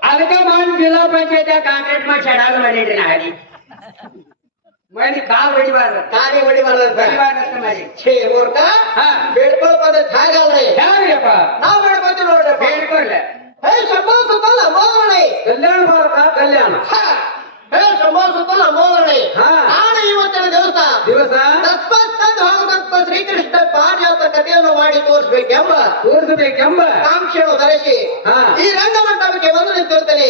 ಅದಕ್ಕೆ ಮಾಡಿ ಜಿಲ್ಲಾ ಪಂಚಾಯತ್ ಕಾಂಕ್ರೀಟ್ ಮಾಡಿ ಶೆಡಾಲ್ ಮಾಡಿದ್ರಿ ನಾ ಹಾಡಿ ಮಾಡಿ ಕಾಲ್ ಹೊಡಿಬಾರ್ದು ಕಾಲಿ ಹೊಡಿಬಾರ್ದಂತ ಹೊಡಿಬಾರ್ದಂತ ಮಾಡಿ. ಛೇ ಮೂರ್ಖ ಹಾ ಬೇಡ್ಕೊಳ್ಳೋ ಪದ್ಧತಿ ಹಾಗಲ್ರಿ ಯಾವ್ರಿಯಪ್ಪ ನಾವ್ ಬೇಡ್ಕೊಂತೀವಿ ನೋಡ್ರಿ ಬೇಡ್ಕೊಳ್ಳೆ ಹೇ ಶಂಭೋ ಸುತ್ತಲ್ಲ ಮೋದರಣೆ ಕಲ್ಯಾಣ ಭಾರತ ಕಲ್ಯಾಣ ಹೇ ಶಂಭೋ ಸುತ್ತಲ್ಲ ಮೋದರಣೆ ನಾನು ಇವತ್ತಿನ ದಿವಸ ತಸ್ಮತ್ ತಂದು ಹೋಗದಂತ ಶ್ರೀಕೃಷ್ಣ ಪಾರಿಜಾತ ಕಥೆಯನ್ನು ಮಾಡಿ ತೋರಿಸಬೇಕೆಂಬ ಕಾಂಕ್ಷೆಯನ್ನು ಧರಿಸಿ ಈ ರಂಗಮಂಟಪಕ್ಕೆ ಬಂದು ನಿಂತಿರುತ್ತೇನೆ.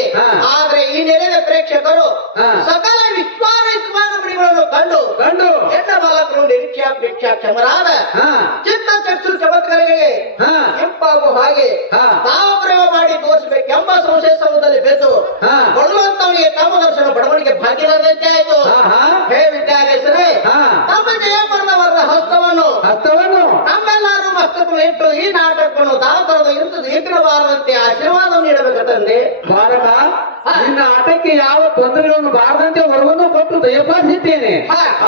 ಆದ್ರೆ ಈ ನೆರೆದ ಪ್ರೇಕ್ಷಕರು ಸಕಲ ವಿಶ್ವಾಸ ಮುಡಿಗಳನ್ನು ಕಂಡು ಎಣ್ಣ ಬಾಲಕರು ನಿರೀಕ್ಷಾ ಕ್ಷಮರಾದ ಚಿತ್ತ ಚಕ್ಷು ಚಮತ್ಕಾರಗಳಿಗೆ ಇಂಪಾಗು ಹಾಗೆ ತಾವಪ್ರಯೋಗ ಮಾಡಿ ತೋರಿಸಬೇಕೆಂಬ ಸಂಶಯ ಸಮೂಹದಲ್ಲಿ ಬೆದ್ದು ಕೊಡುವಂತವನಿಗೆ ಕಾಮದರ್ಶನ ಬಡವನಿಗೆ ಭಾಗ್ಯದಂತೆ ಆಯ್ತು. ಹೇ ವಿದ್ಯಾಧೀಶರೇ ತಮ್ಮ ಜಯಪರದವರ ಹಸ್ತವನ್ನು ನಮ್ಮೆಲ್ಲರೂ ಮಸ್ತಕವನ್ನು ಇಟ್ಟು ಈ ನಾಟಕವನ್ನು ದಾತರದ ಇಂಥದ್ದು ಈಗ್ರವಾರದಂತೆ ಆಶೀರ್ವಾದ ನೀಡಬೇಕಂದ್ರೆ ಭಾರತ ನಿನ್ನ ಆಟಕ್ಕೆ ಯಾವ ತೊಂದರೆಗಳನ್ನು ಬಾರದಂತೆ ಹೊರವನ್ನು ಕೊಟ್ಟು ದಯಪಾಲಿಸಿದ್ದೇನೆ.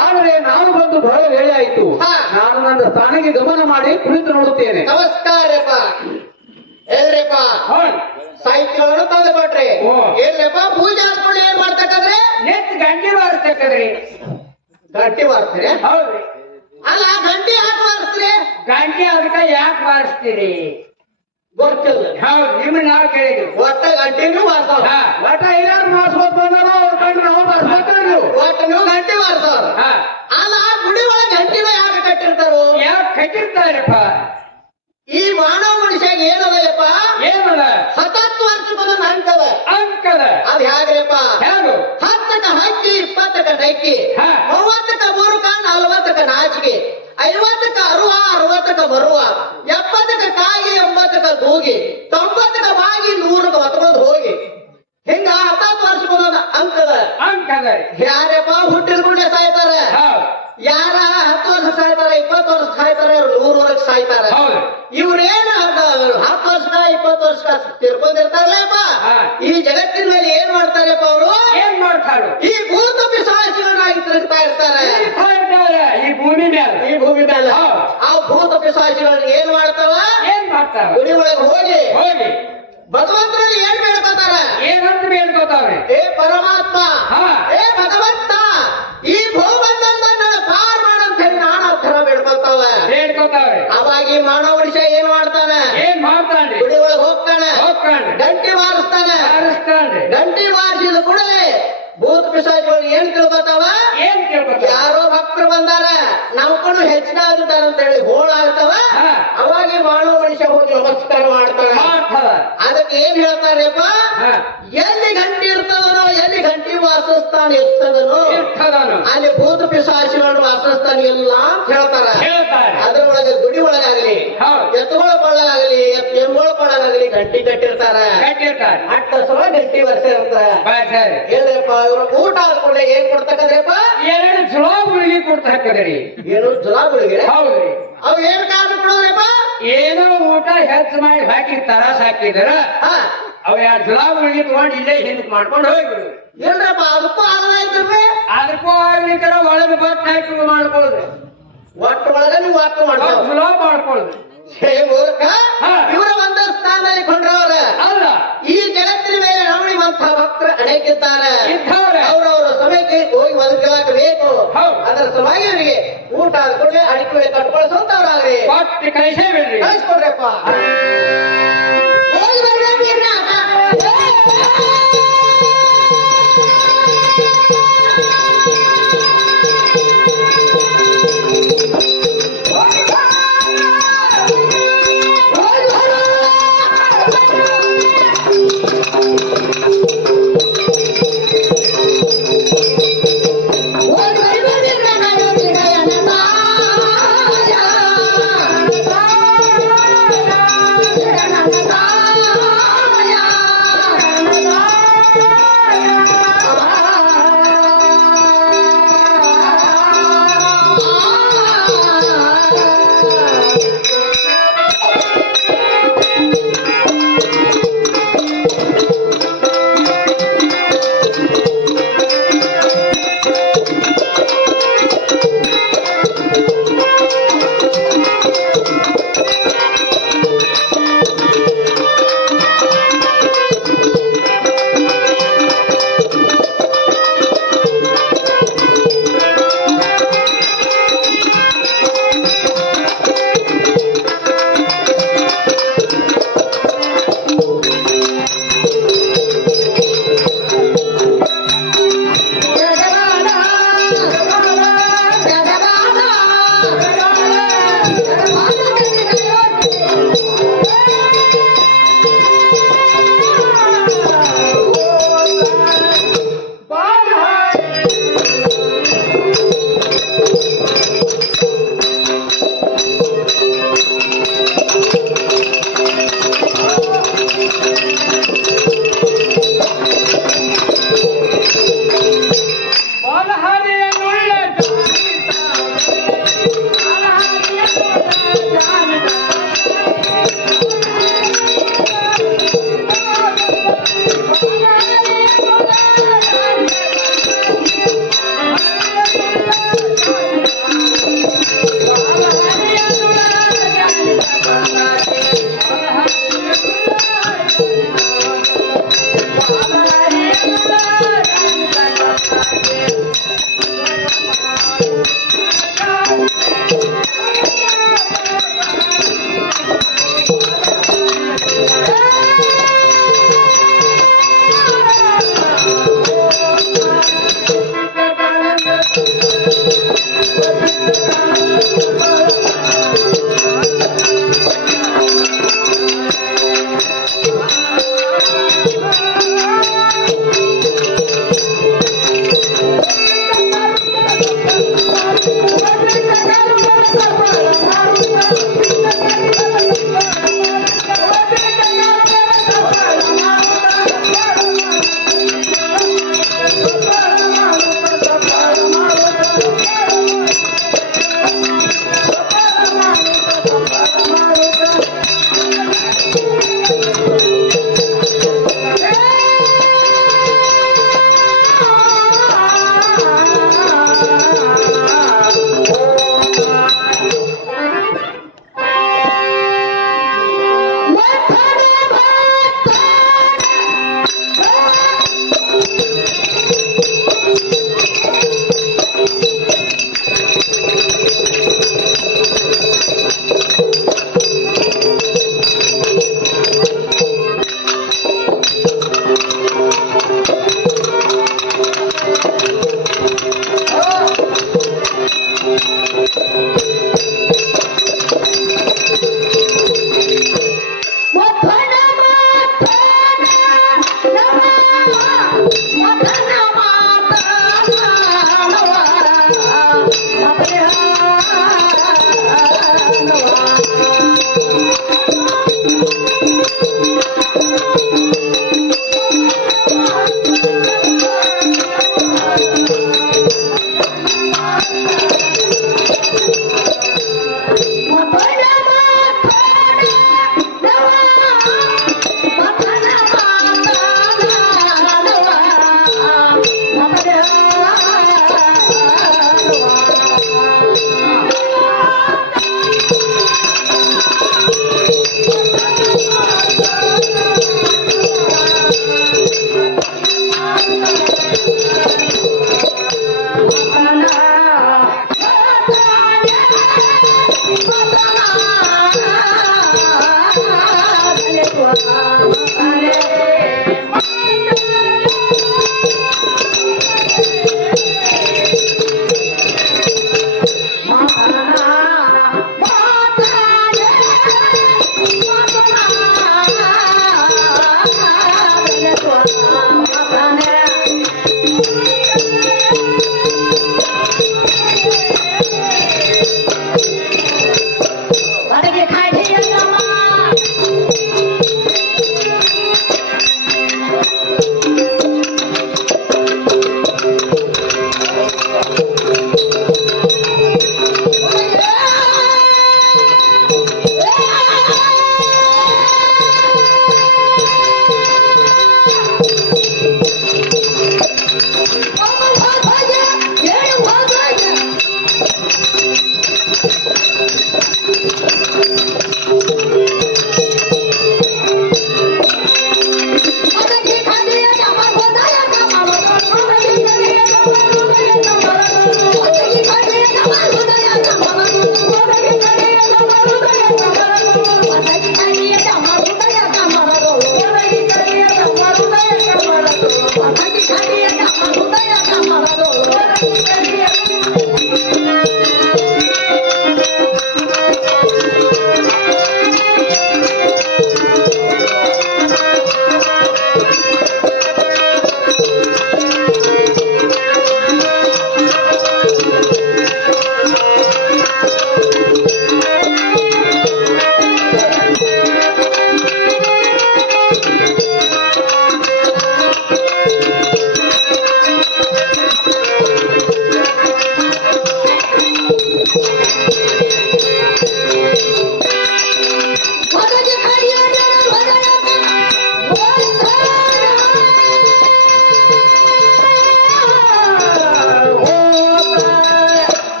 ಆದರೆ ನಾನು ಬಂದು ಬಹಳ ವೇಳೆ ಆಯಿತು. ನಾನು ನನ್ನ ಸ್ಥಾನಕ್ಕೆ ಗಮನ ಮಾಡಿ ಕುಳಿತು ನೋಡುತ್ತೇನೆ. ನಮಸ್ಕಾರಪ್ಪ ಏನ್ರಿಪ್ಪ ಸಾಹಿತ್ಯಗಳನ್ನು ತಂದು ಕೊಟ್ರಿ ಏನ್ರಪ್ಪ ಪೂಜೆ ಹಾಕೊಂಡು ಏನ್ ಮಾಡ್ತಕ್ಕಂದ್ರೆ ನೆತ್ ಗಂಟೆ ಬಾರಿಸ್ತಕ್ಕದ್ರಿ. ಗಂಟಿ ಬಾರಿಸ್ತೀರಿ ಹೌದ್ರಿ ಅಲ್ಲ ಗಂಟಿ ಯಾಕೆ ಬಾರಿಸ್ತೀರಿ ಗಂಟೆ ಅದಕ್ಕ ಯಾಕೆ ಬಾರಿಸ್ತೀರಿ ಗೊತ್ತಿಲ್ಲ ಹೌದು ನಿಮ್ಗೆ ನಾವು ಕೇಳಿದ್ವಿ. ಒಟ್ಟ ಗಂಟಿನೂ ಬಾರ್ಸವ್ರ ಒಟ್ಟ ಏನಾರು ಮಾಡಿಸ್ಬೇಕು ಬಂದಾರೋ ಅವ್ರ ಕಂಡು ನಾವು ಬರ್ಬೇಕು. ಒಟ್ಟ ನೀವು ಗಂಟಿ ಬಾರ್ಸವ್ರ ಹಾ ಅಲ್ಲ ಗುಡಿ ಒಳಗೆ ಗಂಟಿನ ಯಾಕೆ ಕಟ್ಟಿರ್ತಾರೋ ಯಾಕೆ ಕಟ್ಟಿರ್ತಾರಪ್ಪ ಈ ಮಾನವ ಮನುಷ್ಯಾಗ ಏನದಯಪ್ಪ ಏನದ 17 ವರ್ಷಕ್ಕೊಂದು ಅಂಕದ ಅಂಕದ ಅದ್ ಹೇಗ್ರಪ್ಪ ಹೇಳು 10ಕ್ಕ ಹಕ್ಕಿ 20ಕ್ಕ ನಕ್ಕಿ 30ಕ್ಕ ಮುರುಕ 40ಕ್ಕ ನಾಚಿಕೆ 50ಕ್ಕ ಅರುವ 60ಕ್ಕ ಬರುವ 70ಕ್ಕ ಕಾಗಿ 80ಕ್ಕ ತೂಗಿ 90ಕ್ಕ ಬಾಗಿ 100ಕ್ಕ ಹೊತ್ಕೊಂಡು ಹೋಗಿ ಹಿಂಗ 10 ವರ್ಷಕ್ಕೊಂದೊಂದು ಅಂಕದ ಯಾರಪ್ಪ ಹುಟ್ಟಿದ ಗುಂಡೆ ಸಾಯ್ತಾರೆ ಯಾರ 10 ವರ್ಷ ಸಾಯ್ತಾರ 20 ವರ್ಷ ಸಾಯ್ತಾರ 100 ವರ್ಷ ಸಾಯ್ತಾರ ಹೌದು ಇವ್ರೇನ 10 ವರ್ಷ 20 ವರ್ಷ ತಿರ್ಕೊಂಡಿರ್ತಾರಲ್ಲಪ್ಪ ಹಾ. ಈ ಜಗತ್ತಿನ ಮೇಲೆ ಏನ್ ಮಾಡ್ತಾರಪ್ಪ ಅವರು ಏನ್ ಮಾಡ್ತಾರು ಈ ಭೂತ ಪಿಶಾಚಿಗಳನ್ನಾಗಿ ತಿರುಗ್ತಾ ಇರ್ತಾರೆ ಈ ಭೂಮಿ ಮೇಲೆ ಈ ಭೂಮಿ ಮೇಲೆ ಹಾ. ಆ ಭೂತ ಪಿಶಾಚಿಗಳನ್ನ ಏನ್ ಮಾಡ್ತಾವ ಏನ್ ಮಾಡ್ತಾರ ಗುಡಿ ಒಳಗೆ ಹೋಗಿ ಹೋಗಿ ಭಗವಂತನಲ್ಲಿ ಏನ್ ಬೇಡ್ಕೋತಾರ ಏನಂತ ಬೇಡ್ಕೋತಾವ್ರೆ ಏ ಪರಮಾತ್ಮ ಹಾ. ಏ ಭಗವಂತ ಈ ಭೂಮಂಡಲದ ನನ್ನ ಪಾರ್ ಮಾಡಂತ ಹೇಳಿ ನಾನಾ ಥರ ಬೇಡ್ಕೊತಾವ ಬೇಡ್ಕೋತಾವ್ರೆ ಅವಾಗ ಈ ಮಾನವ ಮನುಷ್ಯ ಏನ್ ಮಾಡ್ತಾನೆ ಏನ್ ಮಾಡ್ತಾನ್ರಿ ಗುಡಿ ಒಳಗೆ ಹೋಗ್ತಾನೆ ಹೋಗ್ತಾನ್ರಿ ಗಂಟೆ ಬಾರಿಸ್ತಾನೆ ಹಾರಿಸ್ತಾನ್ರಿ ಗಂಟೆ ಬಾರಿಸಿದ ಕೂಡಲೇ ಭೂತ ಪಿಶಾಚಿಗಳು ಏನ್ ತಿಳ್ಕೊತಾವ ಏನ್ ಕೇಳ್ಕೊತಾರ ಯಾರೋ ಭಕ್ತರು ಬಂದಾರ ನಮ್ಕೊಂಡು ಹೆಚ್ಚಿನಾಗಿದ್ದಾರ ಅಂತ ಹೇಳಿ ಹೋಳಾಗ್ತಾವ ಹಾ. ಅವಾಗ ಈ ಮಾನವ ಮನುಷ್ಯ ಹೋಗಿ ನಮಸ್ಕಾರ ಮಾಡ್ತಾವ ಮಾಡ್ತಾರ ಅದಕ್ಕೆ ಏನ್ ಹೇಳ್ತಾರಪ್ಪ ಹಾ. ಎಲ್ಲಿ ಗಂಟೆ ಇರ್ತದನೋ ಎಲ್ಲಿ ಗಂಟೆ ವಾಸಸ್ಥಾನ ಇರ್ತದನೋ ಇರ್ತದನು ಅಲ್ಲಿ ಭೂತ ಪಿಶಾಚಿಗಳು ವಾಸಸ್ಥಾನ ಇಲ್ಲ ಅಂತ ಹೇಳ್ತಾರ ಹೇಳ್ತಾರೆ ಅದ್ರೊಳಗೆ ಗುಡಿ ಒಳಗಾಗಲಿ ಹೌದು ಎತ್ತುಗಳ ಕೊಳ್ಳಾಗಲಿ ಎಮ್ಮುಗಳ ಕೊಳ್ಳಾಗಲಿ ಗಂಟೆ ಕಟ್ಟಿರ್ತಾರ ಕಟ್ಟಿರ್ತಾರೆ ಅಟ್ಟ ಸಲ ಗಂಟೆ ವರ್ಷ ಇರ್ತಾರ ಬಾಯ್ತಾರೆ ಹೇಳ್ರಪ್ಪ ಇವ್ರ ಊಟ ಆದ ಕೂಡಲೇ ಏನ್ ಕೊಡ್ತಕ್ಕಂದ್ರಪ್ಪ ಎರಡು ಜುಳಾಗುಳಿಗೆ ಕೊಡ್ತಾ ಹಾಕದ್ರಿ ಏನು ಜುಲಾಬುಳಿಗೆ ಹೌದ್ರಿ ಅವ್ ಏನ್ ಕಾರಣ ಕೊಡೋದ್ರಪ್ಪ ಏನೋ ಊಟ ಹೆಚ್ಚು ಮಾಡಿ ಹಾಕಿ ತರಾಸ್ ಹಾಕಿದ್ರ ಹಾ ಅವ ಎರಡು ಜುಳಾಗುಳಿಗೆ ತಗೊಂಡು ಇಲ್ಲೇ ಹಿಂದಕ್ ಮಾಡ್ಕೊಂಡು ಹೋಗ್ಬಿಡು ಇಲ್ರಪ್ಪ ಅದಕ್ಕೂ ಆಗಲಾಯ್ತಲ್ರಿ ಅದಕ್ಕೂ ಆಗ್ಲಿಕ್ಕರ ಒಳಗೆ ಬಟ್ ಹಾಕಿ ಮಾಡ್ಕೊಳ್ಳೋದು ಒಟ್ಟು ಒಳಗ ನೀವು ವಾಕ್ಯ ಮಾಡ್ತಾವ ಜುಳಾ ಮಾಡ್ಕೊಳ್ಳೋದು ಹೇ ಮೂರ್ಖ ಹಾ. ಇವರ ಒಂದ ಸ್ಥಾನದಲ್ಲಿ ಕೊಂಡ್ರವ್ರ ಅಲ್ಲ ಈ ಜಗತ್ತಿನ ಮೇಲೆ ನವಣಿಮಂತ ಭಕ್ತರು ಅನೇಕಿದ್ದಾರೆ ಇದ್ದವ್ರೆ ಅವ್ರವ್ರ ಸಮಯಕ್ಕೆ ಹೋಗಿ ಬದುಕಲಾಕ ಬೇಕು ಹೌದು. ಅದರ ಸಲುವಾಗಿ ಅವರಿಗೆ ಊಟ ಆದ ಕೂಡಲೇ ಅಡಿಕೆ ವೇಳೆ ಕಟ್ಕೊಳಿಸುವಂತವ್ರಾಗ್ರಿ ಕೊಟ್ಟು ಕಳಿಸೇ ಬಿಡ್ರಿ ಕಳಿಸ್ಕೊಡ್ರಪ್ಪ ಹೋಗಿ ಬರ್ರಿ ವೀರನಾಥ.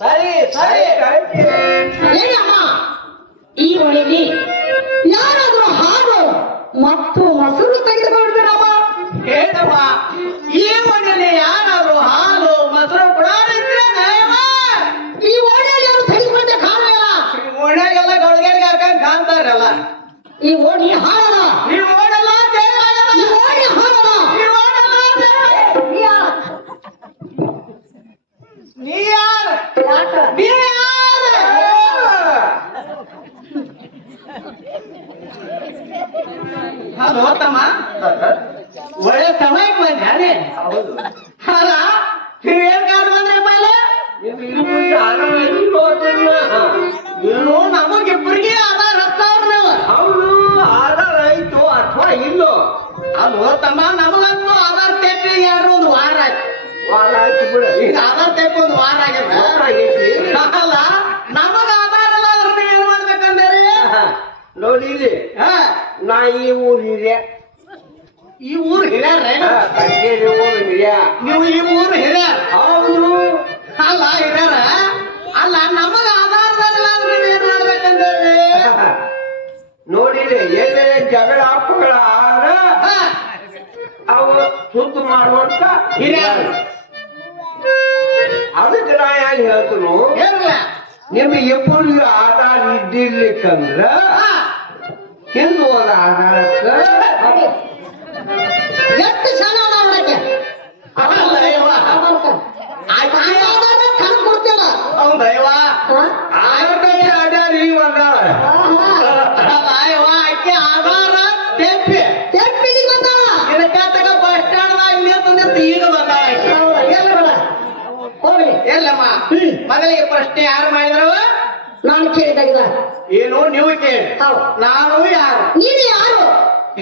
ಸರಿ ಸರಿ ಏನಮ್ಮ ಈ ಒಳಗೆ ಯಾರಾದ್ರೂ ಹಾಲು ಮತ್ತು ಮೊಸರು ತೆಗೆದುಕೊಳ್ತಾರಮ್ಮ ಏನಮ್ಮ ಈ ಮನೆಯಲ್ಲಿ ಯಾರಾದ್ರೂ ಹಾಲು ಮೊಸರು ಕೊಡೋರಿದ್ರೆ ಈ ಓಣಿಯಲ್ಲಿ ಯಾರು ತೆಗೆದುಕೊಂಡೆ ಕಾಣಲ್ಲ ಓಣ್ಯಾಗೆಲ್ಲ ಗಳಿಗೆರಿಗೆ ಹಾಕಂಡ್ ಕಾಣ್ತಾರಲ್ಲ ಈ ಓಣಿ ಹಾಳದ ನೀವು ಓಡಲ್ಲ ದೇವರಾಗಲ್ಲ. ಈ ಓಣಿ ಹಾಳದ ನೀವು ಓಡಲ್ಲ ದೇವರಾಗಲ್ಲ. ನೀ ಯಾರು ಯಾಕ ನೀ ಯಾರು ಹಲೋ ತಮ್ಮ ಒಳ್ಳೆ ಸಮಯಕ್ಕೆ ಬಂದ್ಯಾನೆ ಅಲ್ಲ ನೀವೇನ್ ಕಾರಣ ಬಂದ್ರಪ್ಪ ಏನು ನಮಗಿಬ್ಬರಿಗೆ ಆಧಾರ ಹತ್ತವ್ರ ನೀವು ಹೌದು ಆಧಾರ ಆಯ್ತು ಅಥವಾ ಇಲ್ಲೋ ಅಲ್ವೋ ತಮ್ಮ ನಮಗಂತೂ ಆಧಾರ್ ತೆಪ್ಪಿ ಯಾರು ಒಂದು ವಾರ ಆಯ್ತು ವಾರ ಆಯ್ತು ಬಿಡ ಈಗ ಆಧಾರ್ ತೆಪ್ಪಿ ಒಂದು ವಾರ ಆಗ್ಯದ ಅಲ್ಲ ನಮಗ ಆಧಾರ ಎಲ್ಲ ಅದ್ರ ನೀವು ಏನ್ ಮಾಡ್ಬೇಕಂದ್ರೆ ನೋಡಿ ಇಲ್ಲಿ ನಾ ಈ ಊರ್ ಹಿರಿಯ ಈ ಊರ್ ಹಿರಿಯರ್ರೆ ಕಕ್ಕೇರಿ ಊರ್ ಹಿರಿಯ ನೀವು ಈ ಊರ್ ಹಿರಿಯರ್ ಹೌದು ಅಲ್ಲ ಹಿರಿಯರ ಅಲ್ಲ ನಮಗ ಆಧಾರದಲ್ಲಿ ಆದ್ರೆ ನೀವು ಏನ್ ಮಾಡ್ಬೇಕಂದ್ರೆ ನೋಡಿಲಿ ಎಲ್ಲೇ ಜಗಳ ಅಪ್ಪಗಳ ಆದ್ರೆ ಅವು ಸುತ್ತು ಮಾಡುವಂತ ಹಿರಿಯರು ಅದಕ್ಕೆ ನಾ ಏನ್ ಹೇಳ್ತನು ಹೇಳಲ್ಲ ನಿಮ್ ಇಬ್ಬರಿಗೆ ಆಧಾರ ಇದ್ದಿರ್ಲಿಕ್ಕಂದ್ರ ಹಿಂದೂ ಆಧಾರಕ್ಕ ಎಷ್ಟು ಸಲ ನೋಡಕ್ಕೆ ಅಲ್ಲ ಯವ್ವ. ತಂದು ಕೊಡ್ತಿಲ್ಲ ಹೌದಯ್ಯವ್ವ. ಆಧಾರದಲ್ಲಿ ಆಧಾರ ಈ ಒಂದಾಳ ಅಲ್ಲ ಯವ್ವ, ಆಕೆ ಆಧಾರ ತೆಪ್ಪಿ ತೆಪ್ಪಿಗೆ ಬಂದಾಳ ಇದಕ್ಕ ತಗ ಬಸ್ ಸ್ಟ್ಯಾಂಡ್ ಇಲ್ಲಿ ತಂದಿತ್ತು ಈಗ ಬಂದಾಳ ಆಕೆ. ಹೋಗ್ಲಿ ಎಲ್ಲಮ್ಮ ಮೊದಲಿಗೆ ಪ್ರಶ್ನೆ ಯಾರು ಮಾಡಿದ್ರು ನಾನು ಕೇಳಿದಾಗಿದ ಏನು ನೀವು ಕೇಳಿ ಹೌದು ನಾನು ಯಾರು ನೀನು ಯಾರು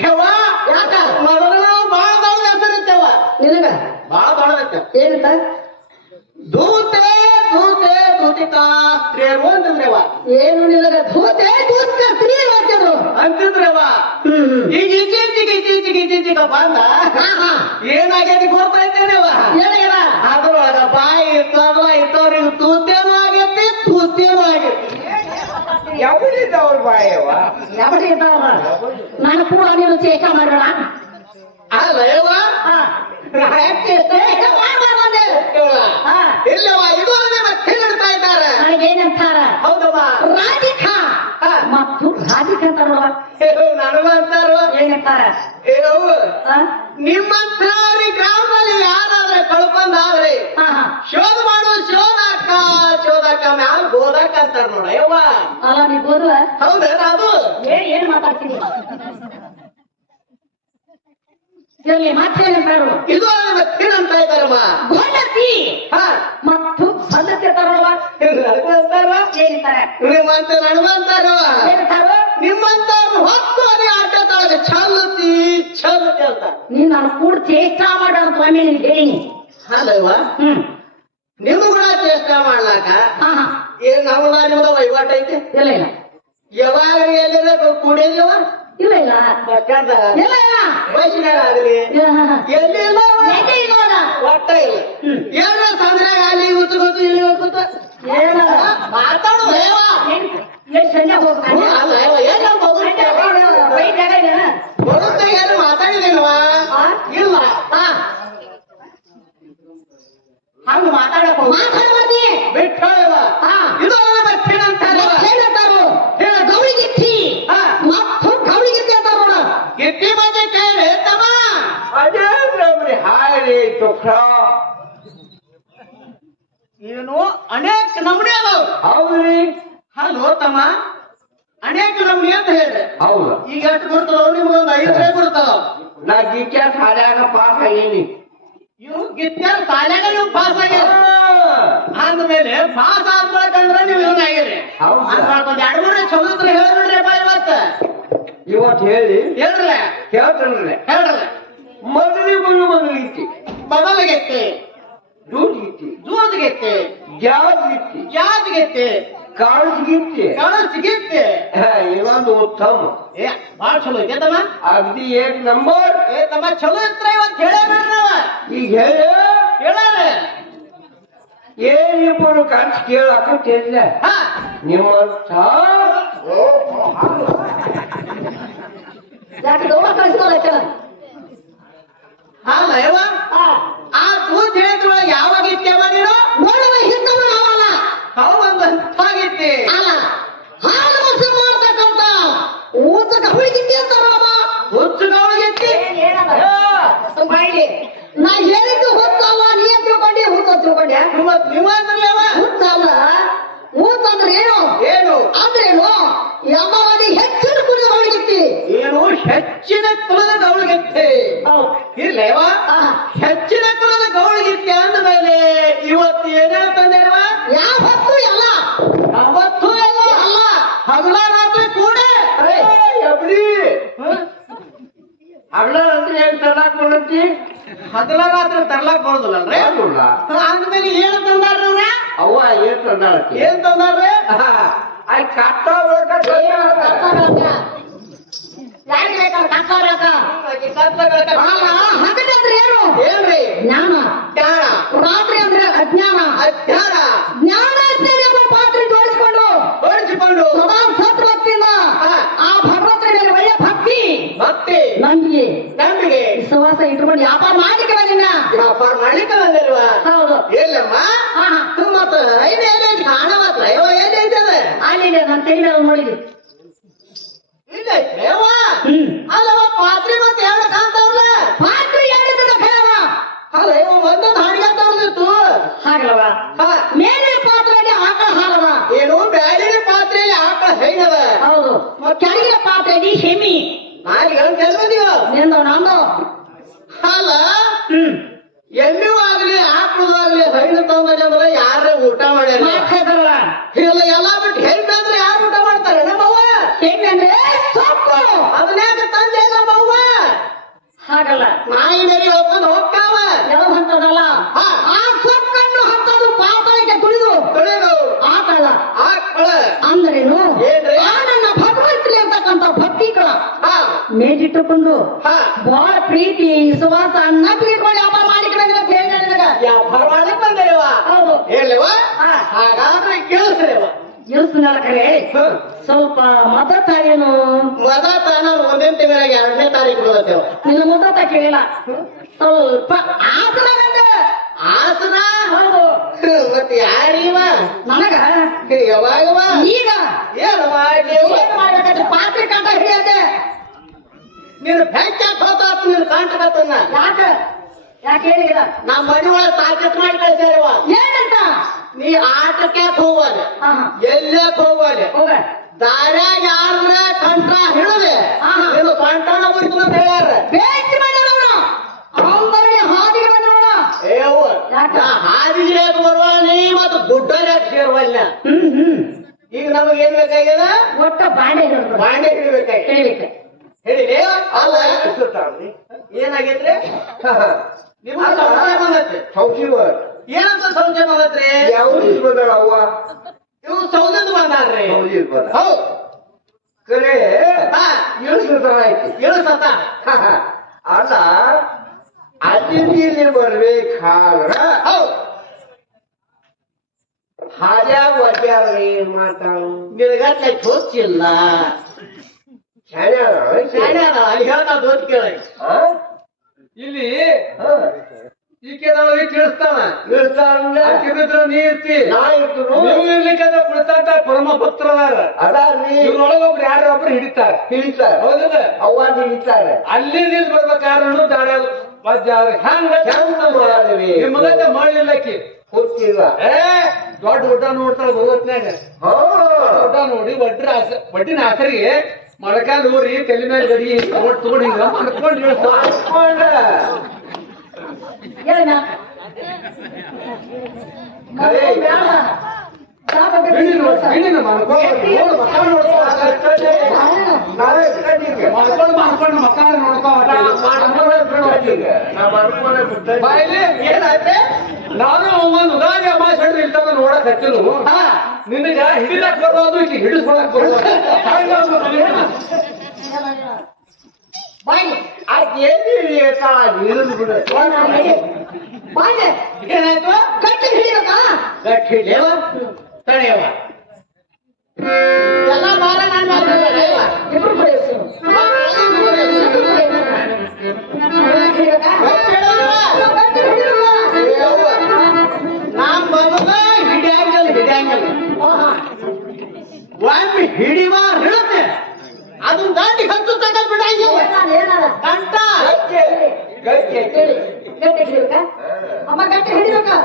ಯವ್ವ ಯಾಕ ಮೊದಲು ನಾವು ಬಾಳ ದೊಡ್ಡ ಹೆಸರಿತ್ತೇವ ನಿನಗ ಬಾಳ ದೊಡ್ಡದಕ್ಕ ಏನಂತ ದೂತೆ ದೂತೆ ದೂತಿಕಾ ಸ್ತ್ರೀಯರು ಅಂತಂದ್ರವ ಏನು ನಿನಗ ಧೂತೆ ದೂತ ಸ್ತ್ರೀ ಅಂತಿದ್ರು ಅಂತಿದ್ರವ ಈಗ ಇತ್ತೀಚಿಗೆ ಬಂದ ಏನಾಗೈತಿ ಗೊತ್ತೈತೇನವ ಏನಾಗ್ಯದ ಅದ್ರೊಳಗ ಬಾಯಿ ಇತ್ತವ್ರಿಗೆ ತೂತೇನು ಆಗೈತಿ ತೂತೇನು ಆಗೈತಿ ಯಾವ್ದಿದ್ದವ್ರ ಬಾಯವ ಯಾವಡಿ ಇದ್ದಾವ ನಾನು ಕೂಡ ನೀನು ಚೇಷ್ಟ ಮಾಡೋಣ ಅಲ್ಲ ಯವ್ವ ಇಲ್ಲವ ಇದು ಮತ್ತೆ ಹೇಳ್ತಾ ಇದ್ದಾರೆ ನನಗೇನಂತಾರ ಹೌದವ್ವ ರಾಧಿಕಾ ಮತ್ತು ರಾಧಿಕಾ ಅಂತಾರಲ್ಲ ನನಗಂತಾರ ಏನಂತಾರ ನಿಮ್ಮಂತವ್ರಿ ಗ್ರಾಮದಲ್ಲಿ ಯಾರಾದ್ರೆ ಕಳ್ಕೊಂಡಾದ್ರಿ ಶೋಧ ಮಾಡು ಶೋಧಕ ಮ್ಯಾಲ ಗೋದಕ ಅಂತಾರ ನೋಡ ಯವ್ವ ಅಲ್ಲ ನೀ ಗೋದುವ ಹೌದೇನ ಅದು ಏನ್ ಮಾತಾಡ್ತೀನಿ ಇಲ್ಲಿ ಮತ್ತೇನಂತಾರು ಇದು ಮತ್ತೇನಂತ ಇದ್ದಾರಮ್ಮ ಗೊಂಡತಿ ಹಾ ಮತ್ತು ಸಂದತಿ ಅಂತಾರಲ್ಲ ಅಂತಾರ ಏನಂತಾರ ನಿಮ್ಮಂತ ನಡುವಂತಾರವ ಏನಂತಾರು ನಿಮ್ಮಂತವ್ರು ಹೊತ್ತು ಅದೇ ಆಟ ತಾಳಗ ಛಲತಿ ಅಂತ ನೀನ್ ನಾನು ಕೂಡ ಚೇಷ್ಟ ಮಾಡೋ ಅಂತ ಒಮ್ಮೆ ನೀನ್ ಹೇಳೀನಿ ಅಲ್ಲವ್ವ ನಿಮ್ಗೂ ಕೂಡ ಚೇಷ್ಟ ಮಾಡ್ಲಾಕ ಹಾ ಹಾ ಏನ್ ನಮ್ದ ನಿಮ್ದ ವಹಿವಾಟ ಐತಿ ಇಲ್ಲ ಇಲ್ಲ ಯಾವಾಗ ಎಲ್ಲಿರ ಕುಡಿಯವ ಇಲ್ಲ ಇಲ್ಲ ಇಲ್ಲ ಇಲ್ಲ ವಯಸ್ಸಿನಾಗ ಆಗಲಿ ಎಲ್ಲಿ ಇಲ್ಲ ಎದೆ ಇಲ್ಲೋದ. ಒಟ್ಟ ಇಲ್ಲ ಏನ್ರ ಸಂದ್ರಾಗ ಅಲ್ಲಿ ಉತ್ಕೋತು ಇಲ್ಲಿ ಉತ್ಕೋತ ಏನದ? ಮಾತಾಡು ಹೇವ ಏನ್ ಸಂಜೆ ಹೋಗ್ತಾನೆ ಅಲ್ಲ ಹೇವ ಏನ ಬರುತ್ತೆ ಏನು ಮಾತಾಡಿದೇನವ ಇಲ್ಲ ಹಂಗ ಮಾತಾಡಕ್ ಮಾತಾಡ್ಬಾರ್ದಿ ಬಿಟ್ಟು ಇದು ಏನಂತಾರವ ಏನಂತಾರು ಗೌಳಿಗಿತ್ತಿ ಮತ್ತು ಗೌಳಿಗಿತ್ತಿ ಅಂತಾರ ನೋಡ ಗಿಟ್ಟಿ ಬಗ್ಗೆ ಕೇಳಿ ತಮ್ಮ ಅದೇ ಹಾರಿ ಚೊಕ್ಕ ಏನು ಅನೇಕ ನಮೂನೆ ಅದಾವ ಹೌದ್ರಿ ಹಲೋ ತಮ್ಮ ಅನೇಕ ನಮೂನೆ ಅಂತ ಹೇಳ್ರಿ ಹೌದು ಈಗ ಎಷ್ಟು ಕೊಡ್ತಾವ ನಿಮ್ಗೊಂದು 5 ಕೊಡ್ತಾವ ನಾ ಗಿಚ್ಚ ಸಾಲ್ಯಾಗ ಪಾಸ್ ಆಗೀನಿ ಇವು ಗಿತ್ಯಾರ ಸಾಲ್ಯಾಗ ನೀವು ಪಾಸ್ ಆಗ್ಯಾರ ಅಂದ್ಮೇಲೆ ಪಾಸ್ ಆದ್ಮೇಲೆ ನೀವು ಇವನಾಗಿರಿ ಹೌದು. ಒಂದ್ 2-3 ಚಲೋ ಇದ್ರೆ ಹೇಳ್ಬಿಡ್ರಿ ಬಾ ಇವತ್ತು ಹೇಳಿ ಹೇಳ್ರಲ್ಲ ಹೇಳ್ತೇನೆ ಹೇಳ್ರಲ್ಲ ಮೊದಲಿಗೆ ಮೊದಲಿಗೆತ್ತೆ ದೂಡ್ಗಿತ್ತಿ ದೂದ್ಗೆತ್ತೆ ಜಾದ್ಗಿತ್ತಿ ಜಾಜ್ಗೆತ್ತೆ ಕಾಳ್ಗಿತ್ತಿ ಕಳಸ್ಗಿತ್ತೆ ಇನ್ನೊಂದು ಉತ್ತಮ ಏ ಬಾಳ ಚಲೋ ಐತೆ ತಮ್ಮ ಅಗ್ದಿ ಏಕ್ ನಂಬರ್ ಏ ತಮ್ಮ ಚಲೋ ಇತ್ರ ಇವತ್ತು ಹೇಳೇಬೇಡ್ರಿ ನಾವ ಈಗ ಹೇಳ ಹೇಳಾರ ಏನಿಬ್ಬರು ಕಂಚ ಕೇಳಾಕತ್ತಿಲ್ಲ ಹಾ ನಿಮ್ಮ ಯಾಕೆ ದೌಡ ಕಳಿಸ್ಕೊಳ್ಳ ಅಲ್ಲ ಯವ್ವ ಆ ತೂತ್ ಹೇಳಿದ್ರೊಳಗೆ ಯಾವಾಗ ಇತ್ತೇವ ನೀನು ನೋಡುವ ಹಿದ್ದವ ನಾವಲ್ಲ ಹೌದಂತ ಹಾಗಿತ್ತಿ ಅಲ್ಲ ಹಾಲು ಮೊಸರು ಮಾಡ್ತಕ್ಕಂತ ಊಟಕ ಹುಡುಗಿದ್ದೆ ಅಂತಾರಮ್ಮ ಹುಚ್ಚುಗವಳಿಗೆತ್ತಿ ಬಾಯಿಲಿ ನಾ ಹೇಳಿದ್ದು ಹುತ್ತಲ್ಲ ನೀ ತಿಳ್ಕೊಂಡೆ ಹುತ್ತ ತಿಳ್ಕೊಂಡೆ ನೀವಂದ್ರಲ್ಲವ ಹುತ್ತಲ್ಲ ಊತಂದ್ರೆ ಏನು ಏನು ಅಂದ್ರೇನು ಯಮವಾಗಿ ಹೆಚ್ಚಿನ ಕುಡಿದ ಹುಡುಗಿತ್ತಿ ಏನು ಹೆಚ್ಚಿನ ಕುಲದ ಗೌಳಿಗೆತ್ತಿ ಇರ್ಲೇವ ಹೆಚ್ಚಿನ ಕುಲದ ಗೌಳಿಗೆತ್ತಿ ಅಂದ ಮೇಲೆ ಇವತ್ತು ಏನೇನು ತಂದೇವ ಯಾವ ಹೊತ್ತು ಎಲ್ಲ ಅವತ್ತು ಎಲ್ಲ ಅಲ್ಲ ಹಗಲ ರಾತ್ರಿ ಕೂಡ ಎಬ್ರಿ ಹಳ್ಳ ಅಂದ್ರೆ ಏನ್ ತರ್ಲಾಕ್ ಬರತ್ತಿ ಹಗಲ ರಾತ್ರಿ ತರ್ಲಾಕ್ ಬರೋದಿಲ್ಲಲ್ರಿ ಅಂದ್ಮೇಲೆ ಏನು ತಂದಾರ್ರಿ ಅವ್ರ ಅವ್ವ ಏನ್ ತಂದಾಳಕ್ಕೆ ಏನ್ ತಂದಾರ್ರಿ ಅಲ್ಲಿ ಕಟ್ಟ ಓಟ ಯಾರಿಗೆ ಬೇಕಾದ್ರೆ ಕಟ್ಟಾಗ ಅಲ್ಲ ಹಗಲು ಅಂದ್ರೆ ಏನು ಏನ್ರಿ ಜ್ಞಾನ ಜ್ಞಾನ ರಾತ್ರಿ ಅಂದ್ರೆ ಅಜ್ಞಾನ ಅಜ್ಞಾನ ಜ್ಞಾನ ಇರ್ತೇನೆ ಎಂಬ ಪಾತ್ರೆ ಜೋಡಿಸಿಕೊಂಡು ಓಡಿಸಿಕೊಂಡು ಸದಾ ಸತ್ ಭಕ್ತಿಯಿಂದ ಆ ಭಗವಂತನ ಮೇಲೆ ಒಳ್ಳೆ ಭಕ್ತಿ ಭಕ್ತಿ ನಂಬಿಕೆ ನಂಬಿಕೆ ವಿಶ್ವಾಸ ಇಟ್ಕೊಂಡು ವ್ಯಾಪಾರ ಮಾಡಿಕೆ ನಿನ್ನ ವ್ಯಾಪಾರ ಮಾಡ್ಲಿಕ್ಕೆ ಬಂದಿಲ್ವಾ ಹೌದು ಎಲ್ಲಮ್ಮ ಮತ್ತ ಐದು ಕಾಣವತ್ರ ಏನೈತದ ಅಲ್ಲಿ ನನ್ನ ಕೈ ಮೇಲೆ ನೋಡಿದ್ವಿ ಇಲ್ಲ ಅಲ್ಲವ ಪಾತ್ರೆ ಮತ್ತೆ ಎರಡು ಕಾಣ್ತಾವ್ರಲ್ಲ ಪಾತ್ರೆ ಎಲ್ಲಿದ್ದ ಖೇಳವ ಅಲ್ಲ ಒಂದೊಂದು ಹಾಡಿಗೆ ತೋರಿಸಿತ್ತು ಹಾಗಲ್ವ ಮೇಲಿನ ಪಾತ್ರೆಯಲ್ಲಿ ಆಕಳ ಹಾಲವ ಏನು ಬ್ಯಾಡಿನ ಪಾತ್ರೆಯಲ್ಲಿ ಆಕಳ ಹೈನದ ಹೌದು ಕೆಳಗಿನ ಪಾತ್ರೆಯಲ್ಲಿ ಶೆಮಿ ನಾಯಿಗಳು ಕೆಲವದಿವ ನಿಂದು ನಂದು ಅಲ್ಲ ಎಮ್ಮೆ ಆಗ್ಲಿ ಆಕಳದಾಗ್ಲಿ ಹೈನು ತಂದ್ರೆ ಯಾರೇ ಊಟ ಮಾಡ್ಯಾರ ಮಾಡ್ತಿದ್ರಲ್ಲ ಇಲ್ಲ ಎಲ್ಲಾ ಬಿಟ್ಟು ಹೆಣ್ಣು ಅಂದ್ರೆ ಯಾರು ಊಟ ಮಾಡ್ತಾರೆ ನಮ್ಮವ್ವ ಶೆಮಿ ಅಂದ್ರೆ ಸೊಪ್ಪು ಅದನ್ಯಾಕ ತಂದೆ ನಮ್ಮವ್ವ ಹಾಗಲ್ಲ ನಾಯಿ ಮರಿ ಹೋಗ್ಕೊಂಡು ಹೋಗ್ತಾವ ಯಾವ ಹಂತದಲ್ಲ ಆ ಸೊಕ್ಕನ್ನು ಹಂತದು ಪಾತ್ರೆಗೆ ತುಳಿದು ತೊಳೆದು ಆಕಳ ಆಕಳ ಅಂದ್ರೇನು ಏನ್ರಿ? ಆ ನನ್ನ ಭಗವಂತನೇ ಅಂತಕ್ಕಂಥ ಭಕ್ತಿಗಳ ಹಾ ಮೇಲಿಟ್ಟುಕೊಂಡು ಹಾ ಬಹಳ ಪ್ರೀತಿ ವಿಶ್ವಾಸ ನಂಬಿಕೆ ಇಟ್ಕೊಂಡು ವ್ಯಾಪಾರ ಮಾಡಿಕೊಂಡು ಅಂತ ಹೇಳಿದ ನಿನಗ ವ್ಯಾಪಾರ ಮಾಡ್ಲಿಕ್ಕೆ ಬಂದೇವ ಹೌದು ಹೇಳವ ಹಾ. ಹಾಗಾದ್ರೆ ಕೇಳಿಸ್ರೇವ ಇಳಿಸ್ನಲ್ಲ ಕರೆ ಸ್ವಲ್ಪ ಮದತ ಏನು ಮದತ ನಾನು ಒಂದೇ ತಿಂಗಳಿಗೆ 2ನೇ ತಾರೀಕು ಬರುತ್ತೇವ ನಿನ್ನ ಮದತ ಕೇಳಿಲ್ಲ ಸ್ವಲ್ಪ ಆಸನಗಂಡ ಆಸನ ಹೌದು ಮತ್ತೆ ಯಾರೀವ ನನಗ ಯಾವಾಗವ ಈಗ ಏನು ಮಾಡಿ ಏನ್ ಮಾಡ್ಬೇಕಂತ ಪಾತ್ರೆ ಕಾಟ ಹಿಡಿಯದೆ ನೀನು ಬೆಂಕಿ ಹೋತಾತ್ ನೀನು ಕಾಂಟಕತ್ತನ್ನ ಯಾಕ ಯಾಕೆ ಹೇಳಿಲ್ಲ ನಮ್ಮ ಮನೆ ಒಳಗೆ ತಾಕತ್ ಮಾಡಿ ಕಳ್ಸ್ಯಾರವ ಏನಂತ ನೀ ಆಟಕ್ಕೆ ಹೋಗೋದೆ ಆಹಾ. ಎಲ್ಲೇ ಹೋಗೋದೆ ಹೋಗ ದಾರ್ಯಾಗ ಯಾರ ಕಂಠ ಹಿಡಿದೆ ಆಹಾ. ನೀನು ಕಂಠನ ಬಿಡ್ತು ಅಂತ ಹೇಳ್ಯಾರ ಬೇಸ್ ಮಾಡ್ಯಾರವ್ರು ಅವರಿಗೆ ಹಾದಿಗೆ ಬಂದ್ರೋಣ ಏವು ಯಾಕ? ಹಾದಿಗೆ ಬರುವ ನೀ ಮತ್ತು ದುಡ್ಡ ಸೇರುವಲ್ಲ ಈಗ ನಮಗೆ ಏನ್ ಬೇಕಾಗ್ಯದ ಒಟ್ಟ ಬಾಂಡೆ ಬಾಂಡೆ ಹಿಡಿಬೇಕಾಗಿ ಹೇಳಿಕ್ಕೆ ಹೇಳಿರಿ ಅಲ್ಲ ಏನಾಗೈತ್ರಿ ನಿಮ್ಮ ಸಂಶಯ ಬಂದೈತಿ ಏನಂತ ಸಂಶಯ ಬಂದೈತ್ರಿ ಇವು ಸೌದದ್ದು ಬಂದಾರ್ರಿ ಹೌದು ಕರೆ ಹಾ ಆಯ್ತು ಸತ ಅಲ್ಲ ಅಲ್ಲಿ ಬರ್ಬೇಕಾದ್ರ ಹೌದು ಹಾದ್ಯಾಗ ಒದ್ಯಾವ್ರಿ ಏನ್ ಮಾಡ್ತಾಳು ನಿನಗಟ್ಲೆ ಗೊತ್ತಿಲ್ಲ ಅಲ್ಲಿ ಹೇಳ್ತಾ ದೋತ್ ಕೇಳ ಇಲ್ಲಿ ಈಕೆ ನಾವು ತಿಳಿಸ್ತಾನ ತಿಳಿದ್ರ ನೀ ಇರ್ತಿ ನೀವು ಇರ್ಲಿಕ್ಕಂದ್ರೆ ಕುಳಿತಂತ ಪರಮ ಭಕ್ತರದಾರ ಇವ್ರೊಳಗ ಒಬ್ರು ಯಾರೊಬ್ರು ಹಿಡಿತಾರ ಹೌದಲ್ಲ ಅವ್ವ ಹಿಡಿತಾರೆ ಅಲ್ಲಿ ನಿಲ್ ಬರ್ಬೇಕಾದ್ರೂ ದಾಡ ಹೆಂಗ ನಿಮಗಂತ ಮಾಡಿಲ್ಲಕ್ಕಿ ಗೊತ್ತಿಲ್ಲ ದೊಡ್ಡ ಊಟ ನೋಡ್ತಾಳ ಭಗವತ್ನಾಗ ಊಟ ನೋಡಿ ಒಡ್ಡಿನ ಆಸರಿಗೆ ಮೊಳಕಾಲ್ ಊರಿ ತಲೆ ಮೇಲೆ ಗಡಿ ತಗೊಂಡು ಹಿಂಗ ಮಾಡ್ಕೊಂಡು ಮಾಡ್ಕೊಂಡು ಮಕ್ಕಳ ನಾನು ಒಂದು ಉದಾಹರಣೆ ಅಮಾಶೆ ಇರ್ತಾವ ನೋಡಕ್ ಹಚ್ಚಿರು ನಿನಗ ಹಿಡಿದಕ್ ಬರೋದು ಈಗ ಹಿಡಿಸ್ಕೊಳಕ್ ಬರೋದು ಏನಾಯ್ತು ಕಟ್ಟಿ ಹಿಡಿಬೇಕಾ ಗಟ್ಟಿ ಹಿಡಿಯವ ತಡೆಯವ ಎಲ್ಲ ಬಾರ ನಾನು ತಡೆಯವ ಇಬ್ರು ಪ್ರಯೋಜನ ನಾನ್ ಬಂದದ ಹಿಡಿಯಂಗಲ್ ಒಮ್ಮೆ ಹಿಡಿವ ಹಿಡುತ್ತೆ ಅದು ದಾಟಿ ಹತ್ತು ತಗೊಂಡ್ ಬಿಡಂಗಿಲ್ಲ ಕಂಟ ಗಟ್ಟಿ ಹಿಡಿಬೇಕಾ ಅಮ್ಮ ಗಟ್ಟಿ ಹಿಡಿಬೇಕಾ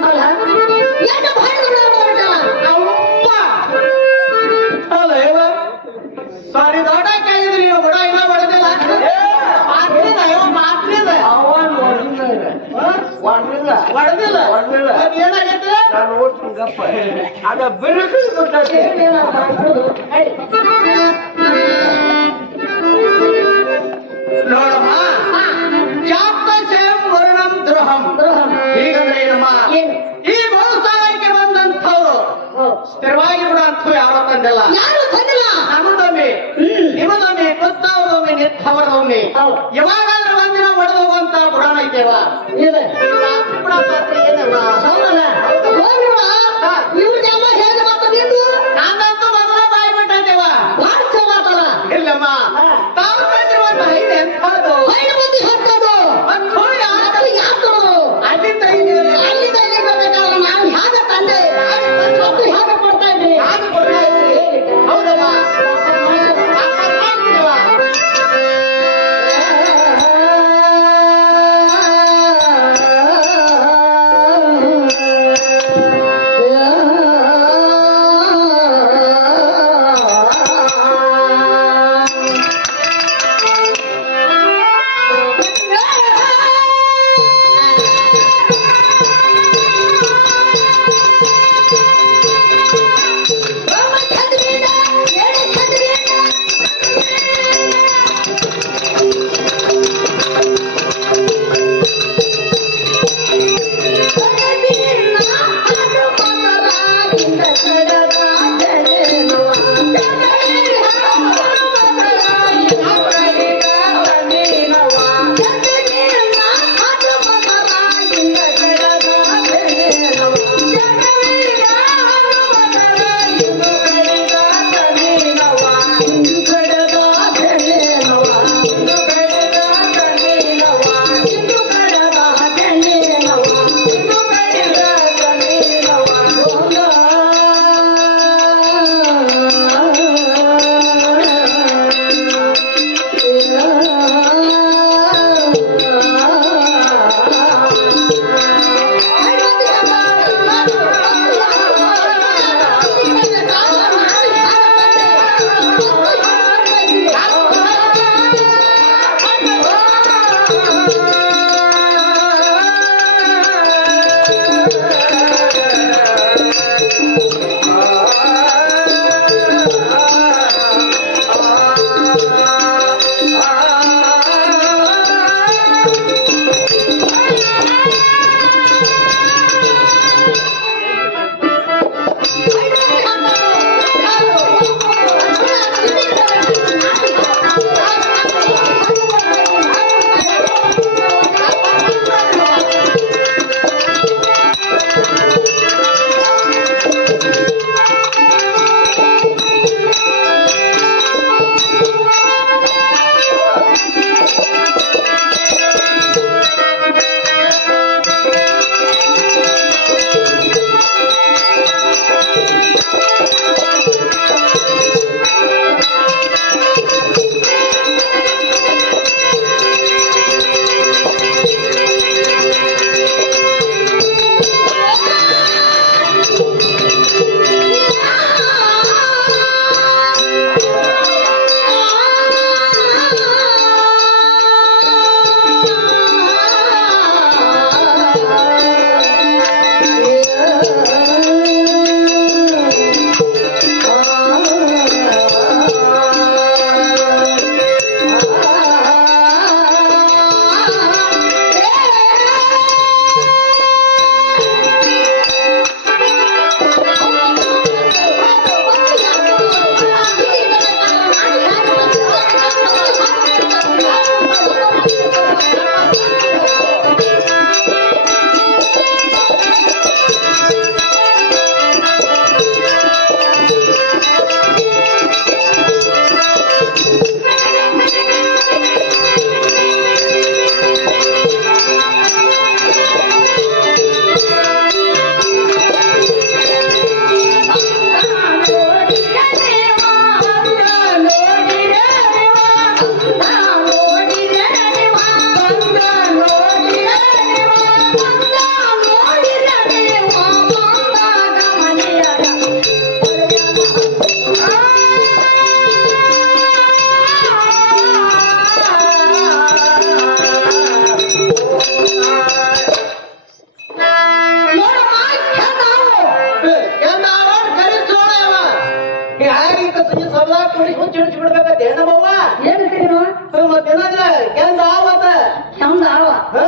ಅಲ್ಲ ಯಾಕೆ ಭಾಳ ಅಲ್ಲ ಇವ ಸಾರಿ ದೊಡ್ಡ ಕಾಯಿದ್ರೆ ನೀವು ಬಿಡ ಇಲ್ಲ ಬಡದಿಲ್ಲ ಮಾತ್ರಿದ ಇವ ಮಾತ್ರಿದ ಒಡದಿಲ್ಲ ಅದ್ ಏನಾಗೈತೆ ನಾನು ಓಡ್ತೀನಿ ಗಪ್ಪ ಅದ ಬಿರುಕು ಬಿಡ್ತೈತಿ. ನೋಡಮ್ಮ ಜಾತ ಸೇಮ್ ವರ್ಣಂ ದ್ರೋಹಂ ಹೀಗಂದ್ರೆ ಏನಮ್ಮ ಈ ಬಹುಸಾಲಕ್ಕೆ ಬಂದಂಥವ್ರು ಸ್ಥಿರವಾಗಿ ಬಿಡಂಥವು ಯಾರೋ ತಂದಿಲ್ಲ ಯಾರು ಬಂದಿಲ್ಲ ನಮ್ಮದೊಮ್ಮೆ ನಿಮ್ಮದೊಮ್ಮೆ ಗೊತ್ತಾವದೊಮ್ಮೆ ನಿಂತವರದೊಮ್ಮೆ ಯಾವಾಗಾದ್ರೂ ಒಂದಿನ ಹೊಡೆದೋಗುವಂತ ಬುಡಾಣ ಐತೇವ ಇದೆ ರಾತ್ರಿ ಬುಡ ಪಾತ್ರ ಏನವ ಹೌದಲ್ಲ ಹೋಗ್ಬಿಡ ಇವ್ರಿಗೆಲ್ಲ ಹೇಗೆ ಮಾತು ನಿಂದು ನಾನಂತೂ ಮೊದಲ ಬಾಯಿ ಬಿಟ್ಟೈತೇವ ಭಾಳ ಚಲೋ ಮಾತಲ್ಲ ಇಲ್ಲಮ್ಮ ತಾವು ತಂದಿರುವಂತ ಐದು ಎಂಥದ್ದು ಐದು ಮಂದಿ ಹಾಕೋದು ಮತ್ತು ಯಾರು ಯಾರು ಅಲ್ಲಿಂದ ಐದು ಅಲ್ಲಿಂದ ಇಲ್ಲಿ ಬರ್ಬೇಕಾದ್ರೆ ನಾವು ಹೇಗೆ ತಂದೆ ಮತ್ತು ಹೇಗೆ ಕೊಡ್ತಾ ಇದ್ರಿ ಯಾರು ಕೊಡ್ತಾ ಇದ್ರಿ ಹೌದಮ್ಮ ಕೆಂದ ಆವತ್ತ ಚಂದ ಅವ ಹ?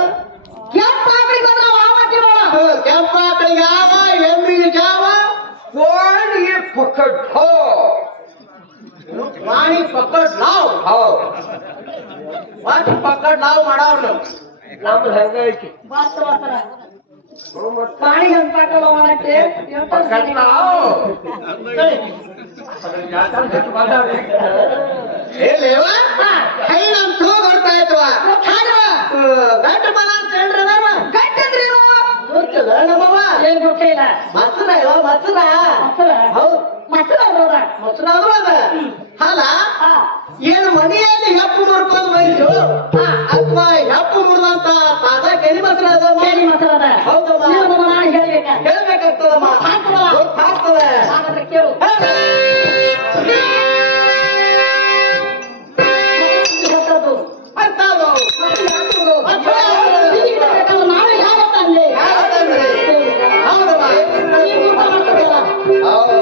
ಕೆಂಪ ಆಕಳಿಗೆ ಬಂದ್ರ ಆವತ್ತಿ ನೋಡ ಕೆಂಪ ಆಕಳಿಗೆ ಆವ ಎಮ್ಮಿಗೆ ಜಾವ ಕೋಣಿಗೆ ಪುಕ್ಕಟ್ ಹೋ ವಾಣಿ ಪಕ್ಕಡ್ ನಾವ್ ವಾಟ್ ಪಕ್ಕಡ್ ನಾವ್ ಮಾಡವ್ರು ನಮ್ದು ಹಂಗೈತಿ ಬಾಸ್ತ ಬಾಸ್ತರ ಪ್ರಾಣಿ ಹೆಂಗ್ ಪಾಕಲ್ಲ ಮಾಡಕ್ಕೆ ಪಕ್ಕಟ್ ನಾವು ಏಲೇವ ಕೈ ನಮ್ ತೋ ಬರ್ತಾ ಇದ್ವ ಗಂಟ ಮನ ಅಂತ ಹೇಳ್ರಿ ಅದಾವ ಗಂಟಂದ್ರೇನು ಗೊತ್ತಿಲ್ಲ ನಮ್ಮವ್ವ ಏನ್ ಗೊತ್ತಿಲ್ಲ ಮಸರ ಇವ ಮಸರ ಮೊಸರ ಹೌದು ಮೊಸರ ಅದ್ರದ ಮೊಸರ ಆದ್ರೂ ಅದ ಅಲ್ಲ ಏನು ಮನೆಯಲ್ಲಿ ಹೆಪ್ಪು ಮುರ್ಕೊಂಡು ಬೈತು ಅಥವಾ ಹೆಪ್ಪು ಮುರಿದಂತ ತಾಜಾ ಕೆರಿ ಮೊಸರ ಅದ ಕೇಳಿ ಮೊಸರ ಅದ ಹೌದಮ್ಮ ನೀವು ನಾನು ಹೇಳ್ಬೇಕ ಹೇಳ್ಬೇಕಾಗ್ತದಮ್ಮ ಗೊತ್ತಾಗ್ತದೆ ಹಾಗಾದ್ರೆ ಕೇಳು ಗೊತ್ತದು ಅಂತದು ನಾಳೆ ಯಾವ ತಂದೆ ಯಾವ್ದಂದ್ರೆ? ಹೌದಮ್ಮ ಹೌದು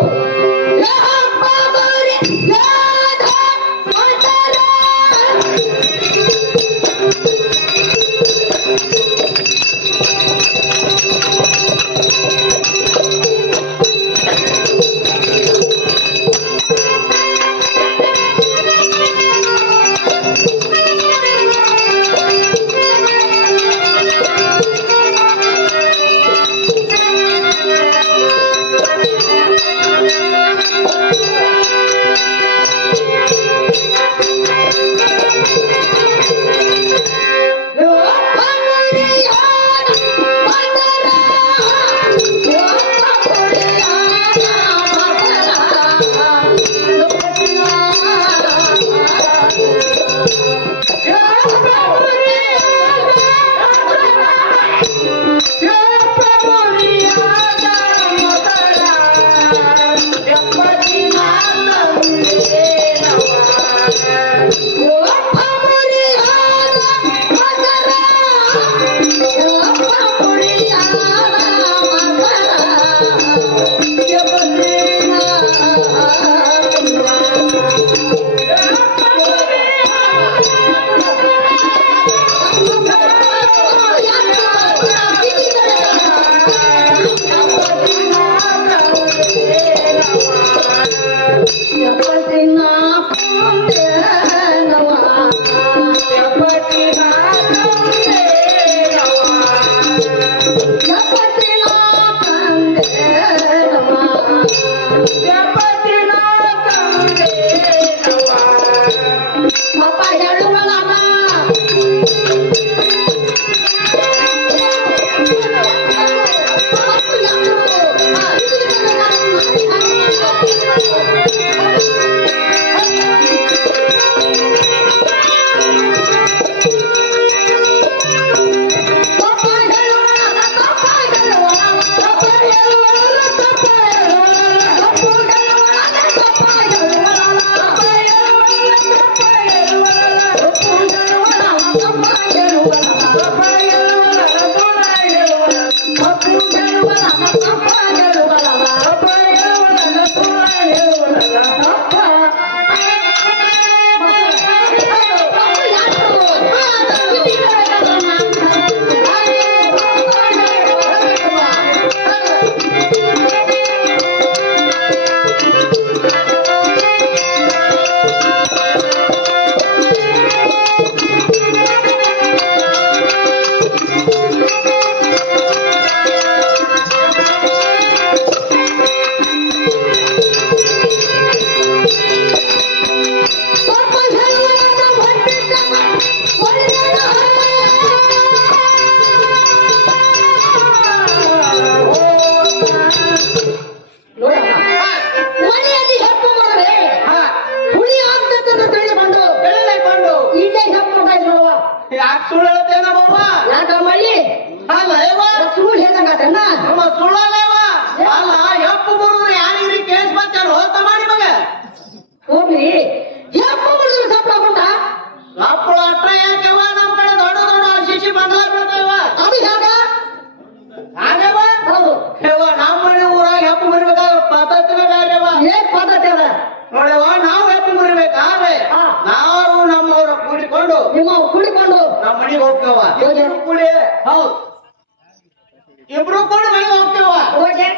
ಯಾಕೆ ಸುಳ್ಳು ಹೇಳ್ತೇನಮ್ಮ ಯಾಕ ಮಳ್ಳಿ ಅಲ್ಲ ಯವ್ವ ಸುಳ್ಳು ಹೇಳ್ದಂಗಾತಣ್ಣ ನಮ್ಮ ಸುಳ್ಳಲ್ಲೇವ ಅಲ್ಲ ಎಪ್ಪು ಮುರಿದ್ರೆ ಯಾರಿಗ್ರಿ ಕೇಸ್ ಬರ್ತೇನೆ ಹೋತ ಮಾಡಿ ಮಗ ಹೋಗ್ಲಿ ಯಾಕ ಮುಡಿದ್ರು ಸಪ್ಲ ಬಂದ ಅಪ್ಪಳ ಅಷ್ಟ ಯಾಕೆವ ನಮ್ ಕಡೆ ದೊಡ್ಡ ದೊಡ್ಡ ಶಿಶಿ ಬಂದ್ಲ ಬರ್ತಾವ ಅದು ಯಾಕ ಹಾಗೆವ ಹೌದು ಯವ್ವ ನಮ್ಮ ಮನೆ ಊರಾಗ ಎಪ್ಪು ಮುರಿಬೇಕಾದ್ರೆ ಪದ್ಧತಿನ ಬೇರೆವ ಏನ್ ಪದ್ಧತಿ ಅದ ನೋಡವ್ವ ನಾವು ಎಪ್ಪು ಮುರಿಬೇಕಾದ್ರೆ ಹಾ. ನಾವು ನಮ್ಮವ್ರ ಕೂಡಿಕೊಂಡು ನಿಮ್ಮ ನಾವು ಕುಡಿಕೊಂಡು ನಮ್ಮ ಮನೆಗೆ ಹೋಗ್ತೇವ ಹೋಗಿ ಕೂಡಿ ಹೌದು ಇಬ್ರು ಕೂಡ ಮನೆಗೆ ಹೋಗ್ತೇವ ಹೋಗಿ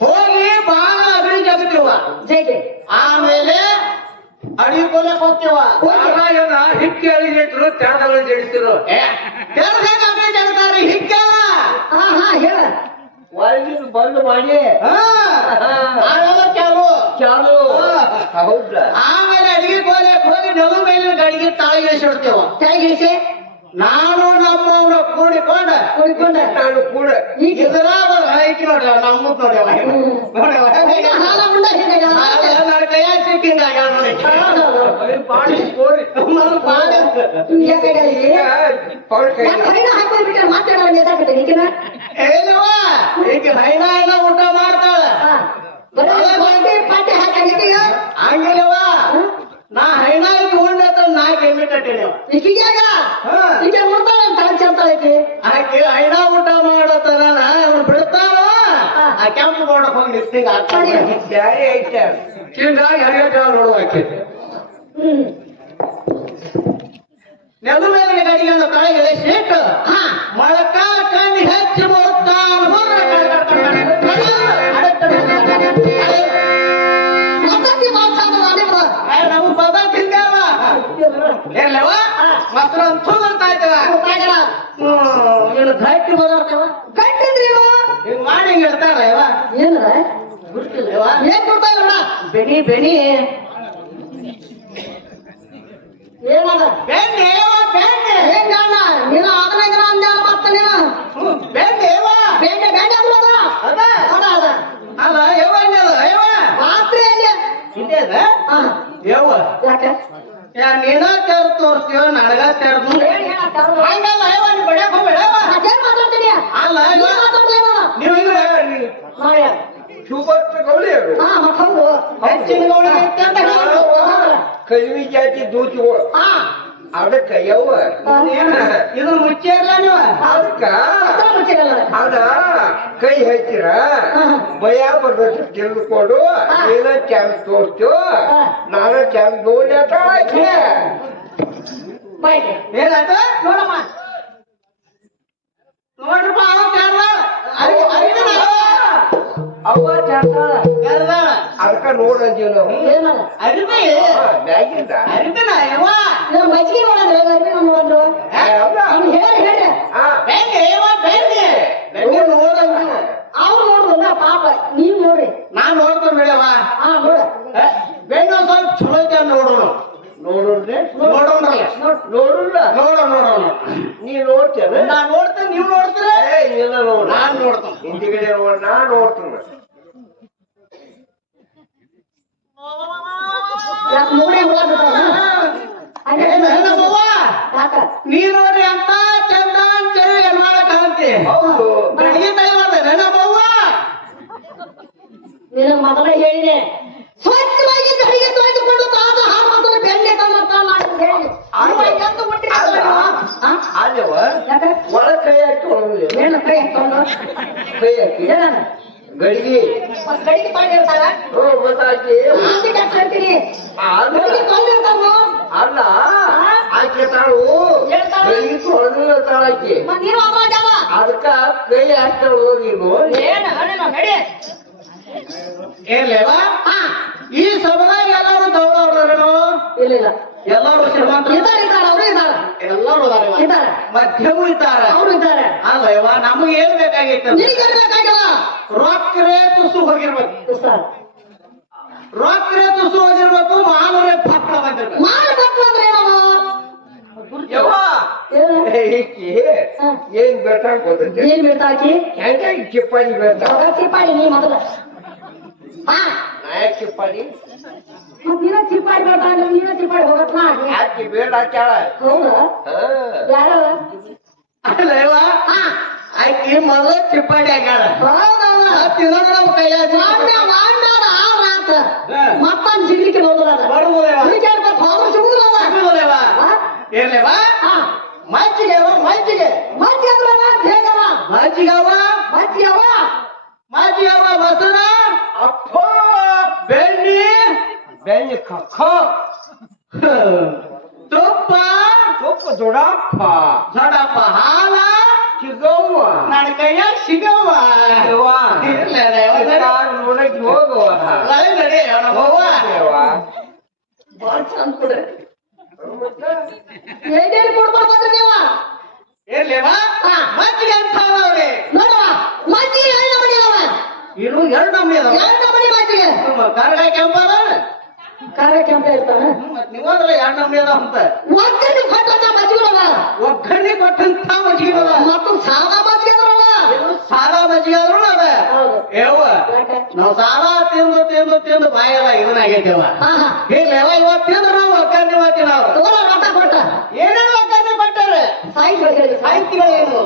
ಹೋಗಿ ಬಾಳ ಅಗಡಿ ಜಗತ್ತೇವ ಜೈಗೆ ಆಮೇಲೆ ಅಡಿ ಕೊಲಕ್ ಹೋಗ್ತೇವ ಹಿಕ್ಕಿ ಅಳಿಸಿಟ್ರು ತೆಳದಗಳು ಜಡಿಸಿದ್ರು ಕೆಳಗೆ ಅಗಡಿ ಜಗತ್ತಾರ್ರಿ ಹಿಕ್ಕಲ್ಲ ಹಾ ಹಾ ಹೇಳ ಒಳಗಿನ ಬಂದು ಮಾಡಿ ಆಮೇಲೆ ಚಾಲು ಚಾಲು ಹೌದ ಆಮೇಲೆ ಅಡಿಗೆ ಕೋಲಕ್ ಹೋಗಿ ನಗು ಮೇಲಿನ ಗಡಿಗೆ ತಾಳಿಗಿಳಿಸಿಡ್ತೇವ ತೆಗಿಸಿ ನಾನು ನಮ್ಮವ್ರ ಕೂಡಿಕೊಂಡ ಕುಡಿಕೊಂಡ ನಾನು ಕೂಡ ಇದ್ರಾಗ ಐತಿ ನೋಡ್ರಿ ನಮ್ಮದ್ ನೋಡ್ಯವ ಹಾಲ ಉಂಡ ಹೇಗೆ ನನ್ನ ಕೈಯಾಗ ಸಿಕ್ಕಿಂದಾಗ ನೋಡಿ ಹಾಕೊಂಡ್ಬಿಟ್ರೆ ಮಾತಾಡೋ ನೇತಾಡ್ತೇನೆ ಈಗಿನ ಏನವ ಈಗ ಹೈನ ಎಲ್ಲ ಊಟ ಮಾಡ್ತಾಳ ಪಾಟಿ ಹಾಕಿದೀಯ ಹಂಗಿಲ್ಲವ ನಾ ಹೈನಾಗಿ ಉಂಡತ ನಾ ಕೆಮ್ಮಿಟ್ಟೇನೆ ಈಗೀಗ ಈಗ ನೋಡ್ತಾಳೆ ತಾಳ್ಸಿ ಅಂತಾಳೈತಿ ಆಕೆ ಹೈನ ಊಟ ಮಾಡತ್ತಾನ ಅವ್ನು ಬಿಡ್ತಾಳ ಆ ಕೆಂಪು ನೋಡಕ್ ಹೋಗಿ ನಿಂತಿಂಗ ಬ್ಯಾರಿ ಐತೆ ಹಿಂಗಾಗಿ ಹರಿಗಟ್ಟ ನೋಡುವಾಕೆ ನೆಲ ಮೇಲೆ ಗಡಿಗೆ ತಳಗೆ ಸಿಟ್ಟು ಮೊಳಕ ಕಣ್ಣಿ ಹೆಚ್ಚು ನಮ್ಮ ಪದ ತಿಂದೇವ ಎಲ್ಲವ ಮಾತ್ರ ಬರ್ತಾ ಇದ್ದೇವ ಗಟ್ಟಿ ಬದಾರ್ತೇವ ಗಟ್ಟಿದ್ರಿ ಹಿಂಗ್ ಮಾಡಿ ಹಿಂಗ್ ಇರ್ತಾರ ಇವ ಏನದ ಗುರ್ತಿಲ್ವ ಏನ್ ಕೊಡ್ತಾ ಇಲ್ಲ ಬೆನಿ ಬೆನಿ ಏನದ ಬೆಣ್ಣೆ ಬೆಣ್ಣೆ ಹೆಂಗ ನೀನು ಅದನ್ನ ಅಂದ ಮತ್ತ ನೀನು ಬೆಣ್ಣೆವ ಬೇಡ ಬೇಡ ಅಲ್ಲ ಅದ ಅದ ಅದ ಅಲ್ಲ ಯವ ಯವ ರಾತ್ರಿ ಅಲ್ಲಿ ಹಿಂದೆ ಅದ ಹಾ ಯವ ಯಾಕೆ ನೀನ ತೆರ್ ತೋರ್ತೀವ ನನಗ ತೆರ್ದು ಹಂಗಲ್ಲ ಯವ ನೀ ಬಡ್ಯಾಕ ಹೋಗ್ಬೇಡವ ಅದೇ ಮಾತಾಡ್ತೀನಿ ಅಲ್ಲ ನೀನ್ ಮಾತಾಡ್ಲೇನೋ ನೀವು ನಾಳೆ ಸೂಪರ್ ಗೌಳಿ ಅವರು ಹಾ ಹೌದು ಹೆಚ್ಚಿನ ಗೌಳಿ ಐತೆ ಅಂತ ಹೇಳಿದ್ರು. ಕಡಿಮೆ ಜಾತಿ ದೂತಿಗಳು ಹಾ ಅದಕ್ಕ ಯವ್ವ ಇದು ಮುಚ್ಚಿರ್ಲ ನೀವು ಅದಕ್ಕ ಅದ್ರ ಮುಚ್ಚಿರಲ್ಲ ಅದ ಕೈ ಹಚ್ಚಿರ ಭಯ ಬರ್ತೈತಿ ತಿಳಿದುಕೊಂಡು ನೀನ ಚಾನ್ಸ್ ತೋರ್ತು ನಾನ ಚಾನ್ಸ್ ನೋಡಿ ಬೈಕ್ ಏನಾಯ್ತು ನೋಡಮ್ಮ ನೋಡ್ರಪ್ಪ ಅವ ಕರ್ದ ಅರಿವಿನ ಅವ್ವ ಚಾನ್ಸ್ ಕರ್ದ ಅದಕ್ಕ ನೋಡಂಜೀವಿ ನಾವು ಏನದ ಅರಿವಿ ಬ್ಯಾಗಿಂದ ಅರಿವಿನ ಯವ್ವ ನಮ್ಮ ಮಜ್ಜಿಗೆ ನೋಡಂದ್ರೆ ಅರ್ಬಿ ನೋಡ್ರು ನೀನು ಹೇಳಿ ಹೇಳಿ ಬೆಣ್ಣೆ ಯವ್ವ ಬೆಣ್ಣೆ ಬೆಣ್ಣೆ ನೋಡಂಗ ಅವ್ರು ನೋಡುದಿಲ್ಲ ಪಾಪ ನೀವ್ ನೋಡ್ರಿ ನಾನ್ ನೋಡ್ತೇನೆ ಬಿಡವ ಹಾ ನೋಡ ಬೆಣ್ಣೆ ಸ್ವಲ್ಪ ಚಲೋ ಐತೆ ನೋಡೋಣ ನೋಡ್ರಿ ನೋಡೋಣ ನೋಡುಲ್ಲ ನೋಡೋಣ ನೀ ನೋಡ್ತೇನೆ ನಾನ್ ನೋಡ್ತೇನೆ ನೀವು ನೋಡ್ತೀರ ನೀನ ನೋಡ ನಾನ್ ನೋಡ್ತೇನೆ ಹಿಂದಿಗಡೆ ನೋಡ ನಾ ನೋಡ್ತೇನೆ ಯಾಕೆ ಮೂರೇ ಹುಳ ಬಿಟ್ಟಾವ ಯಾಕ ನೀ ನೋಡ್ರಿ ಅಂತ ಚಂದ ಅಂತೇಳಿ ಹೆಣ್ಮಾಳ ಕಾಂತಿ ಹೌದು ಬೆಳಗ್ಗೆ ತಲೆ ಮಾಡ್ದೆ ನಮ್ಮವ್ವ ನಿನಗೆ ಮೊದಲೇ ಹೇಳಿದೆ ಸ್ವಚ್ಛವಾಗಿ ಕಡೆಗೆ ತೊಳೆದುಕೊಂಡು ತಾತ ಹಾಲು ಮತ್ತು ಬೆಣ್ಣೆ ತಂದು ಮಾಡಿ ಹೇಳಿ ಅಲ್ಲವ ಯಾಕ ಒಳ ಕೈ ಹಾಕಿ ಒಳಗಿಲ್ಲ ಏನು ಕೈ ಹಾಕೊಂಡು ಕೈ ಹಾಕಿ ಏನಣ್ಣ ಗಡಿಗೆ ಮತ್ತೆ ಕಡೆಗೆ ತೊಳೆದಿರ್ತಾರ ಗೊತ್ತಾಕಿ ಆಂಟಿ ಕಟ್ಟ ಹೇಳ್ತೀನಿ ಅಲ್ಲ ಕಡೆಗೆ ತೊಳೆದಿರ್ತಾವ ಅಲ್ಲ ಆಕೆ ತಾಳು ಹೇಳ್ತಾಳ? ಗಡಿಗೆ ತೊಳೆದಿಲ್ಲ ತಾಳಾಕಿ ಮತ್ತೆ ನೀನು ಅದ್ರಾಗ ಅದಕ್ಕ ಕೈ ಹಾಕ್ತಾಳು ನೀನು ಏನು ನಡಿ ಏನ್ಲೇವ ಈ ಸಭೆದಾಗ ಎಲ್ಲಾರು ದೌಡವ್ರೇನು ಇಲ್ಲ ಇಲ್ಲ ಎಲ್ಲಾರು ಶ್ರೀಮಂತರು ಇದ್ದಾರೆ ಇದ್ದಾರೆ ಅವರು ಇದ್ದಾರೆ ಎಲ್ಲಾರು ಅದಾರ ಇದ್ದಾರೆ ಮಧ್ಯಮೂ ಇದ್ದಾರ ಅವರು ಇದ್ದಾರೆ ಅಲ್ಲ ಇವ ನಮಗೆ ಏನ್ ಬೇಕಾಗಿತ್ತು ನಿನಗೆ ಬೇಕಾಗಿಲ್ಲ ರೊಕ್ಕರೇ ತುಸು ಹೋಗಿರ್ಬೇಕು ಸರ್ ರೊಕ್ಕರೇ ತುಸು ಹೋಗಿರ್ಬೇಕು ಮಾನವರೇ ಪಕ್ಕ ಬಂದಿರ್ಬೇಕು ಮಾಡಬೇಕು ಅಂದ್ರೆ ಏನವ ಯವ್ವ ಏನು ಈಕಿ ಏನ್ ಬೇಕಾಗ್ ಗೊತ್ತೈತೆ ಏನ್ ಬೀಳ್ತಾಕಿ ಹೆಂಗ ಚಿಪ್ಪಾಡಿ ಬೇಡ ಚಿಪ್ಪಾಡಿ ನೀ ಮೊದಲ ಹಾ ನಾಯಕ್ ಚಿಪ್ಪಾಡಿ ಮತ್ ನೀನ ಚಿಪ್ಪಾಡಿ ಬೇಡ ನೀನ ಚಿಪ್ಪಾಡಿ ಹೋಗತ್ ನಾ ಯಾಕೆ ಬೇಡ ಹಾಕ್ಯಾಳ ಹೌದಾ ಯಾರು ಅಲ್ಲ ಇವ ಹಾ ಆಕಿ ಮೊದಲು ಚಿಪ್ಪಾಡಿ ಆಗ್ಯಾಳ ಹೌದೌದ ತಿನ್ನೋಣ ನಮ್ಮ ಕೈಯಾಗ ಮಾಡ್ಯಾರ ಆತ ಮತ್ತೊಂದು ಸಿಗ್ಲಿಕ್ಕೆ ಹೋಗಲ್ಲ ಬರುವುದೇವ ಸಿಗುದಿಲ್ಲ ಸಿಗುವುದೇವ ಏನ್ಲೇವ ಹಾ ಮಜ್ಜಿಗೆವ ಮಜ್ಜಿಗೆ ಮಜ್ಜಿಗೆ ಅದ್ರವ ಹೇಗವ ಮಜ್ಜಿಗವ ಮಜ್ಜಿಗವ ಮಜ್ಜಿಗವ ಮೊಸರ ಅಪ್ಪ ಬೆಣ್ಣೆ ಬೆಣ್ಣೆ ಕಕ್ಕ ತುಪ್ಪ ತುಪ್ಪ ದೊಡ್ಡಪ್ಪ ನೋಡಪ್ಪ ಹಾಲ ಸಿಗವ್ವ ನನ್ನ ಕೈಯಾಗ ಸಿಗವ್ವ ನೋಡಕ್ ಹೋಗುವ ನಡಿ ಅವನವ್ವ ಬಾಳ ಚಂದ ಕೊಡ್ರಿ ಏನೇನು ಕೊಡ್ಕೊಂಡು ಬಂದ್ರಿ ನೀವ ಇರ್ಲೇವ ಮಜ್ಜಿಗೆ ಅಂತ ಅವ್ರಿ ನೋಡುವ ಮಜ್ಜಿಗೆ ಎರಡು ನಮನಿ ಅವ ಇನ್ನು ಎರಡು ನಮ್ನಿ ಅದಾವ ಎರಡು ನಮನಿ ಮಜ್ಜಿಗೆ ಕರ್ಗ ಕೆಂಪದ ಕಾರ್ಯಕ್ಕೆ ಅಂತ ಇರ್ತಾನೆ ನೀವಂದ್ರ ಎರಡು ನಮ್ನಿ ಅದಾವ ಅಂತ ಒಗ್ಗರಣೆ ಕೊಟ್ಟಂತ ಮಜ್ಜಿಗೆನವ ಒಗ್ಗರಣೆ ಕೊಟ್ಟಂತ ಮಜ್ಜಿಗೆ ಅದಾವ ಮತ್ತು ಸಾದಾ ಮಜ್ಜಿಗೆ ಅದ್ರವ ಇದು ಸಾದಾ ಮಜ್ಜಿಗೆ ಆದ್ರೂ ಅದ ಹೌದು ಯವ್ವ ನಾವು ಸಾದಾ ತಿಂದು ತಿಂದು ತಿಂದು ಬಾಯೆಲ್ಲ ಇದನ್ನಾಗೈತೆವ ಹಾ ಹಾ ಇರ್ಲೇವ ಇವತ್ತು ತಿಂದ್ರೆ ನಾವು ಒಗ್ಗರಣೆ ಮಾಡ್ತೀವಿ ನಾವು ತಗೋರ ರೊಕ್ಕ ಕೊಟ್ಟ ಏನೇನು ಒಗ್ಗರಣೆ ಕೊಟ್ಟಾರೆ ಸಾಹಿತ್ಯಗಳು ಸಾಹಿತ್ಯಗಳೇನು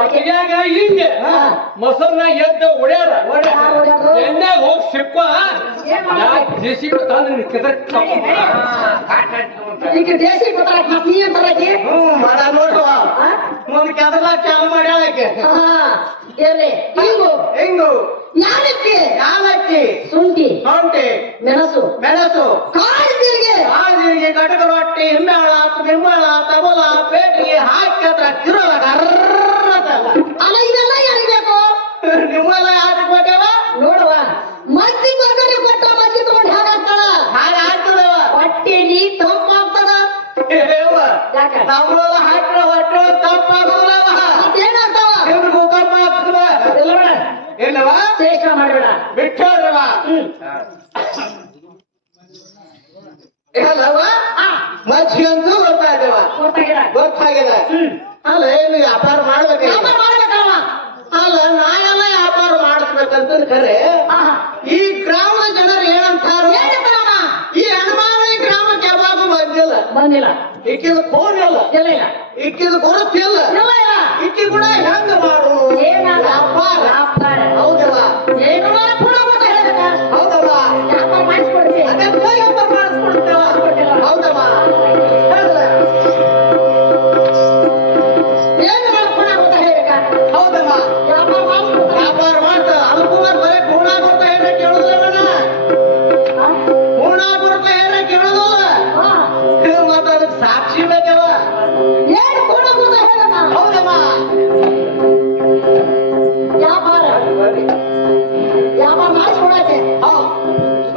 ಹೊಟ್ಟಿಗ್ಯಾಗ ಹಿಂಗೆ ಮೊಸರ್ನಾಗ ಎದ್ದ ಒಡ್ಯಾಡ ಎಣ್ಣೆಗ ಹೋಗಿ ಸಿಕ್ಕ ಜೆಸಿಬಿ ತಂದ್ರೆ ಈಗ ದೇಸಿ ಗೊತ್ತಾಗ ನೀ ಏನ್ ತರಕಿ ಮಾಡ ನೋಡುವ ಮುಂದ್ ಕೆದಲ ಚಾಲು ಮಾಡ್ಯಾಳಕ್ಕೆ ಹಿಂಗು ಹೆಂಗು ಯಾಲಕ್ಕಿ ಯಾಲಕ್ಕಿ ಶುಂಠಿ ಸೌಂಟಿ ಮೆಣಸು ಮೆಣಸು ಕಾಳು ಜೀರಿಗೆ ಹಾಜಿಗೆ ಕಟಕ ರೊಟ್ಟಿ ಹಿಂಬಾಳ ನಿಂಬಾಳ ತಬಲ ಪೇಟಿಗೆ ಹಾಕಿ ಹತ್ರ ತಿರುವಲ್ಲ ಅಲ್ಲ ಇದೆಲ್ಲ ಯಾರಿಬೇಕು ನಿಮ್ಮೆಲ್ಲ ಹಾಕಬೇಕವ ನೋಡುವ ಮಜ್ಜಿ ತರಕಾರಿ ಕೊಟ್ಟ ಮಜ್ಜಿ ತಗೊಂಡು ಹಾಗಾಗ್ತಾಳ ಹಾಗೆ ಆಗ್ತದವ ಹೊಟ್ಟೆ ನೀ ತಂಪಾಗ್ತದ ಯಾಕ ನಮ್ಮೆಲ್ಲ ಹಾಕಿದ ಹೊಟ್ಟೆ ತಪ್ಪಾಗಲ್ಲವ ಮತ್ತೇನಾಗ್ತಾವ ನಿಮ್ಗೆ ಭೂಕಂಪ ಆಗ್ತದ ಇಲ್ಲವಾ ಶ್ರೇಷ್ಠ ಮಾಡಬೇಡ ಬಿಟ್ಟೋದ್ರವ ಇಲ್ಲವ ಮಜ್ಜಿ ಅಂತೂ ಗೊತ್ತಾಗ್ಯವ ಗೊತ್ತಾಗಿದೆ ಅಲ್ಲ ಏನು ವ್ಯಾಪಾರ ಮಾಡ್ಬೇಕು ಮಾಡ್ಬೇಕಲ್ವ ಅಲ್ಲ ನಾನೆಲ್ಲ ವ್ಯಾಪಾರ ಮಾಡಿಸ್ಬೇಕಂತ ಖರೆ ಈ ಗ್ರಾಮದ ಜನರು ಏನಂತಾರು ಈ ಹನುಮಾನ ಈ ಗ್ರಾಮಕ್ಕೆ ಯಾವಾಗೂ ಬಂದಿಲ್ಲ ಇಕ್ಕಿದ ಫೋನ್ ಇಲ್ಲ ಇಲ್ಲ ಇಲ್ಲ ಇಕ್ಕಿದ ಗುರುತಿಲ್ಲ ಇಲ್ಲ ಇಲ್ಲ ಇಕ್ಕಿ ಕೂಡ ಹೆಂಗ ಮಾಡು ವ್ಯಾಪಾರ ಹೌದಲ್ಲ ಏನು ಕೂಡ ಹೇಳ್ಬೇಕ ಹೌದಲ್ಲ ವ್ಯಾಪಾರ ಮಾಡಿಸ್ಕೊಡ್ತೀವಿ ಅದೇ ವ್ಯಾಪಾರ ಮಾಡಿಸ್ಕೊಡ್ತೇವ ಹೌದಲ್ಲ ಏನು ಕೂಡ ಹೇಳ್ಬೇಕ ಹೌದಲ್ಲ ವ್ಯಾಪಾರ ಮಾಡಿಸ್ಕೊಡ್ತಾರೆ ವ್ಯಾಪಾರ ಮಾಡ್ತ ಅನುಕೂಲ ಬರೀ ಗುಣ ಬರ್ತಾ ಏನ ಕೇಳುದಿಲ್ಲ ಗುಣ ಬರ್ತಾ ಏನ ಕೇಳುದಿಲ್ಲ ಮತ್ತ ಅದಕ್ಕೆ ಸಾಕ್ಷಿ ಬೇಕವ ಏನು ಕೂಡ ಹೇಳ್ಬೇಕ ಹೌದಮ್ಮ ವ್ಯಾಪಾರ ವ್ಯಾಪಾರ ಮಾಡಿಸ್ಕೊಡಕ್ಕೆ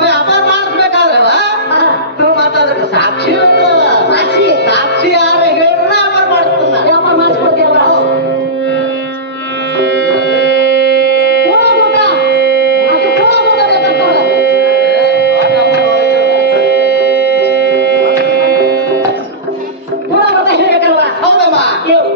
ವ್ಯಾಪಾರ ಮಾಡಿಸ್ಬೇಕಾದ್ರವ ಮತ್ತ ಅದಕ್ಕೆ ಸಾಕ್ಷಿ ಬೇಕಲ್ಲ ಸಾಕ್ಷಿ ಸಾಕ್ಷಿ ಯಾರು ಹೇಳಿದ್ರೆ ವ್ಯಾಪಾರ ಮಾಡಿಸ್ತಾನ ವ್ಯಾಪಾರ ಮಾಡಿಸ್ಕೊಡ್ತೀವಲ್ಲ ಹೇಳ್ಬೇಕಲ್ವಾ ಹೌದಮ್ಮ ಹೇಳು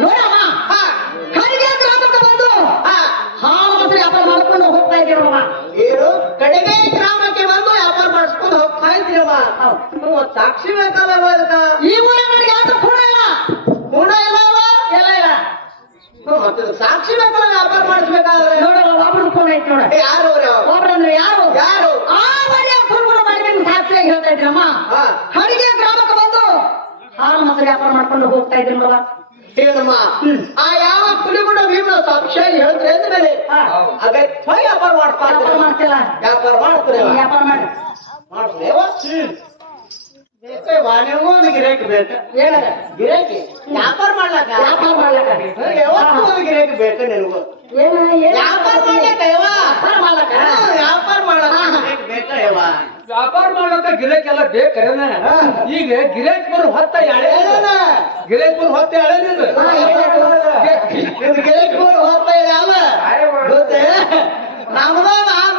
ನೋಡಮ್ಮ ಕಡೆಗೆ ಗ್ರಾಮಕ್ಕೆ ಬಂದು ಹಾಲು ಮಾತ್ರ ವ್ಯಾಪಾರ ಮಾಡ್ಕೊಂಡು ಹೋಗ್ತಾ ಇದ್ದೀರಮ್ಮ ಏನು ಕಡೆಗೆ ಗ್ರಾಮಕ್ಕೆ ಬಂದು ವ್ಯಾಪಾರ ಮಾಡಿಸ್ಕೊಂಡು ಹೋಗ್ತಾ ಇದ್ದೀರಮ್ಮ ಸಾಕ್ಷಿ ಬೇಕಲ್ಲ ಅದಕ್ಕ ಈ ಊರ ನನಗೆ ಯಾವ್ದು ಕೂಡ ಇಲ್ಲ ಗುಣ ಇಲ್ಲವ ಇಲ್ಲ ಇಲ್ಲ ಮತ್ತೆ ಸಾಕ್ಷಿ ಬೇಕಲ್ಲ ವ್ಯಾಪಾರ ಮಾಡಿಸ್ಬೇಕಾದ್ರೆ ನೋಡಲ್ಲ ಒಬ್ರು ಫೋನ್ ಐತಿ ನೋಡ ಯಾರು ಅವ್ರು ಒಬ್ರಂದ್ರೆ ಯಾರು ಯಾರು ಆ ಬಳಿಯ ಫೋನ್ ಮಾಡಿ ಸಾಕ್ಷಿಯಾಗಿ ಹೇಳ್ತಾ ಇದ್ರಮ್ಮ ಹಾ ಕಡೆಗೆ ಗ್ರಾಮಕ್ಕೆ ಬಂದು ಹಾಲು ಮೊಸರು ವ್ಯಾಪಾರ ಮಾಡ್ಕೊಂಡು ಹೋಗ್ತಾ ಇದ್ರು ನೋಡ. ಏನಮ್ಮ ಆ ಯಾವ ಕುಲಿಗುಡ ಭೀಮನ ಸಾಕ್ಷಾತ್ ಹೇಳಿದ್ರೆ ಅಂದ್ಮೇಲೆ ಅದೇ ವ್ಯಾಪಾರ ಮಾಡ್ತಾ ವ್ಯಾಪಾರ ಮಾಡ್ತಿಲ್ಲ, ವ್ಯಾಪಾರ ಮಾಡ್ತಾರೆ ವ್ಯಾಪಾರ ಮಾಡಿ ಮಾಡ್ತೇವ ಬೇಕೇವಾ ನೀವು ಒಂದು ಗಿರಾಕಿ ಬೇಕು ಹೇಳದ ಗಿರಾಕಿ ವ್ಯಾಪಾರ ಮಾಡ್ಲಾಕ ವ್ಯಾಪಾರ ಮಾಡ್ಲಕ್ಕ ಯಾವತ್ತೂ ಒಂದು ಗಿರಾಕಿ ಬೇಕು ನಿನಗೂ ಏನ ವ್ಯಾಪಾರ ಮಾಡ್ಲಾಕ ಯವ್ವ ವ್ಯಾಪಾರ ಮಾಡ್ಲಕ್ಕ ವ್ಯಾಪಾರ ಮಾಡ್ಲಾಕ ಗಿರಾಕಿ ಬೇಕಾ ಯವ್ವ ವ್ಯಾಪಾರ ಮಾಡ್ಬೇಕ ಗಿರಾಕಿ ಬೇಕರೇನ ಈಗ ಗಿರಾಕಿ ಬರು ಹೊತ್ತ ಎಳೆ ಗಿರಾಕಿ ಬರು ಹೊತ್ತ ಎಳೆ ಇದು ಗಿರಾಕಿ ಹೋಗ್ತಾ ಇದೆ ಅಲ್ಲ ಗೊತ್ತೇ ನಮ್ದಾಗ ಹಾಲ್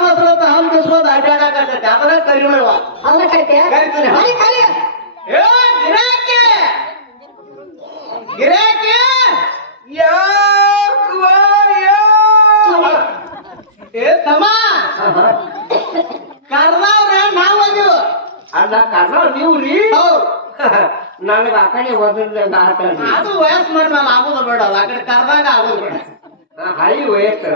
ಮೊಸರು ಅಂತ ಹಾಲು ಬಿಸ್ಕೊಂಡು ಅಡ್ಡಾಡಕತ್ತೈತೆ ಅದನ್ನ ಕರಿ ಮಾಡುವ ಅಲ್ಲ ಕರಿತೆ ಕರಿತೀನಿ. ಕರಿ ಏ ಗಿರಾಕಿ ಗಿರಾಕಿ ಏ ತಮ್ಮ ಕರ್ದವ್ರೆ ನಾವು ಅದೀವು ಅಲ್ಲ ಕರ್ನ ನೀವು ರೀ ಹೌದು ನನಗೆ ಆ ಕಡೆ ಓದಿಲ್ಲ ಅದು ವಯಸ್ಸು ಮಾಡಿ ಮೇಲೆ ಆಗೋದು ಬೇಡ ಆ ಕಡೆ ಕರ್ದಾಗ ಆಗೋದು ಬೇಡ ಹೈ ವಯಸ್ಸು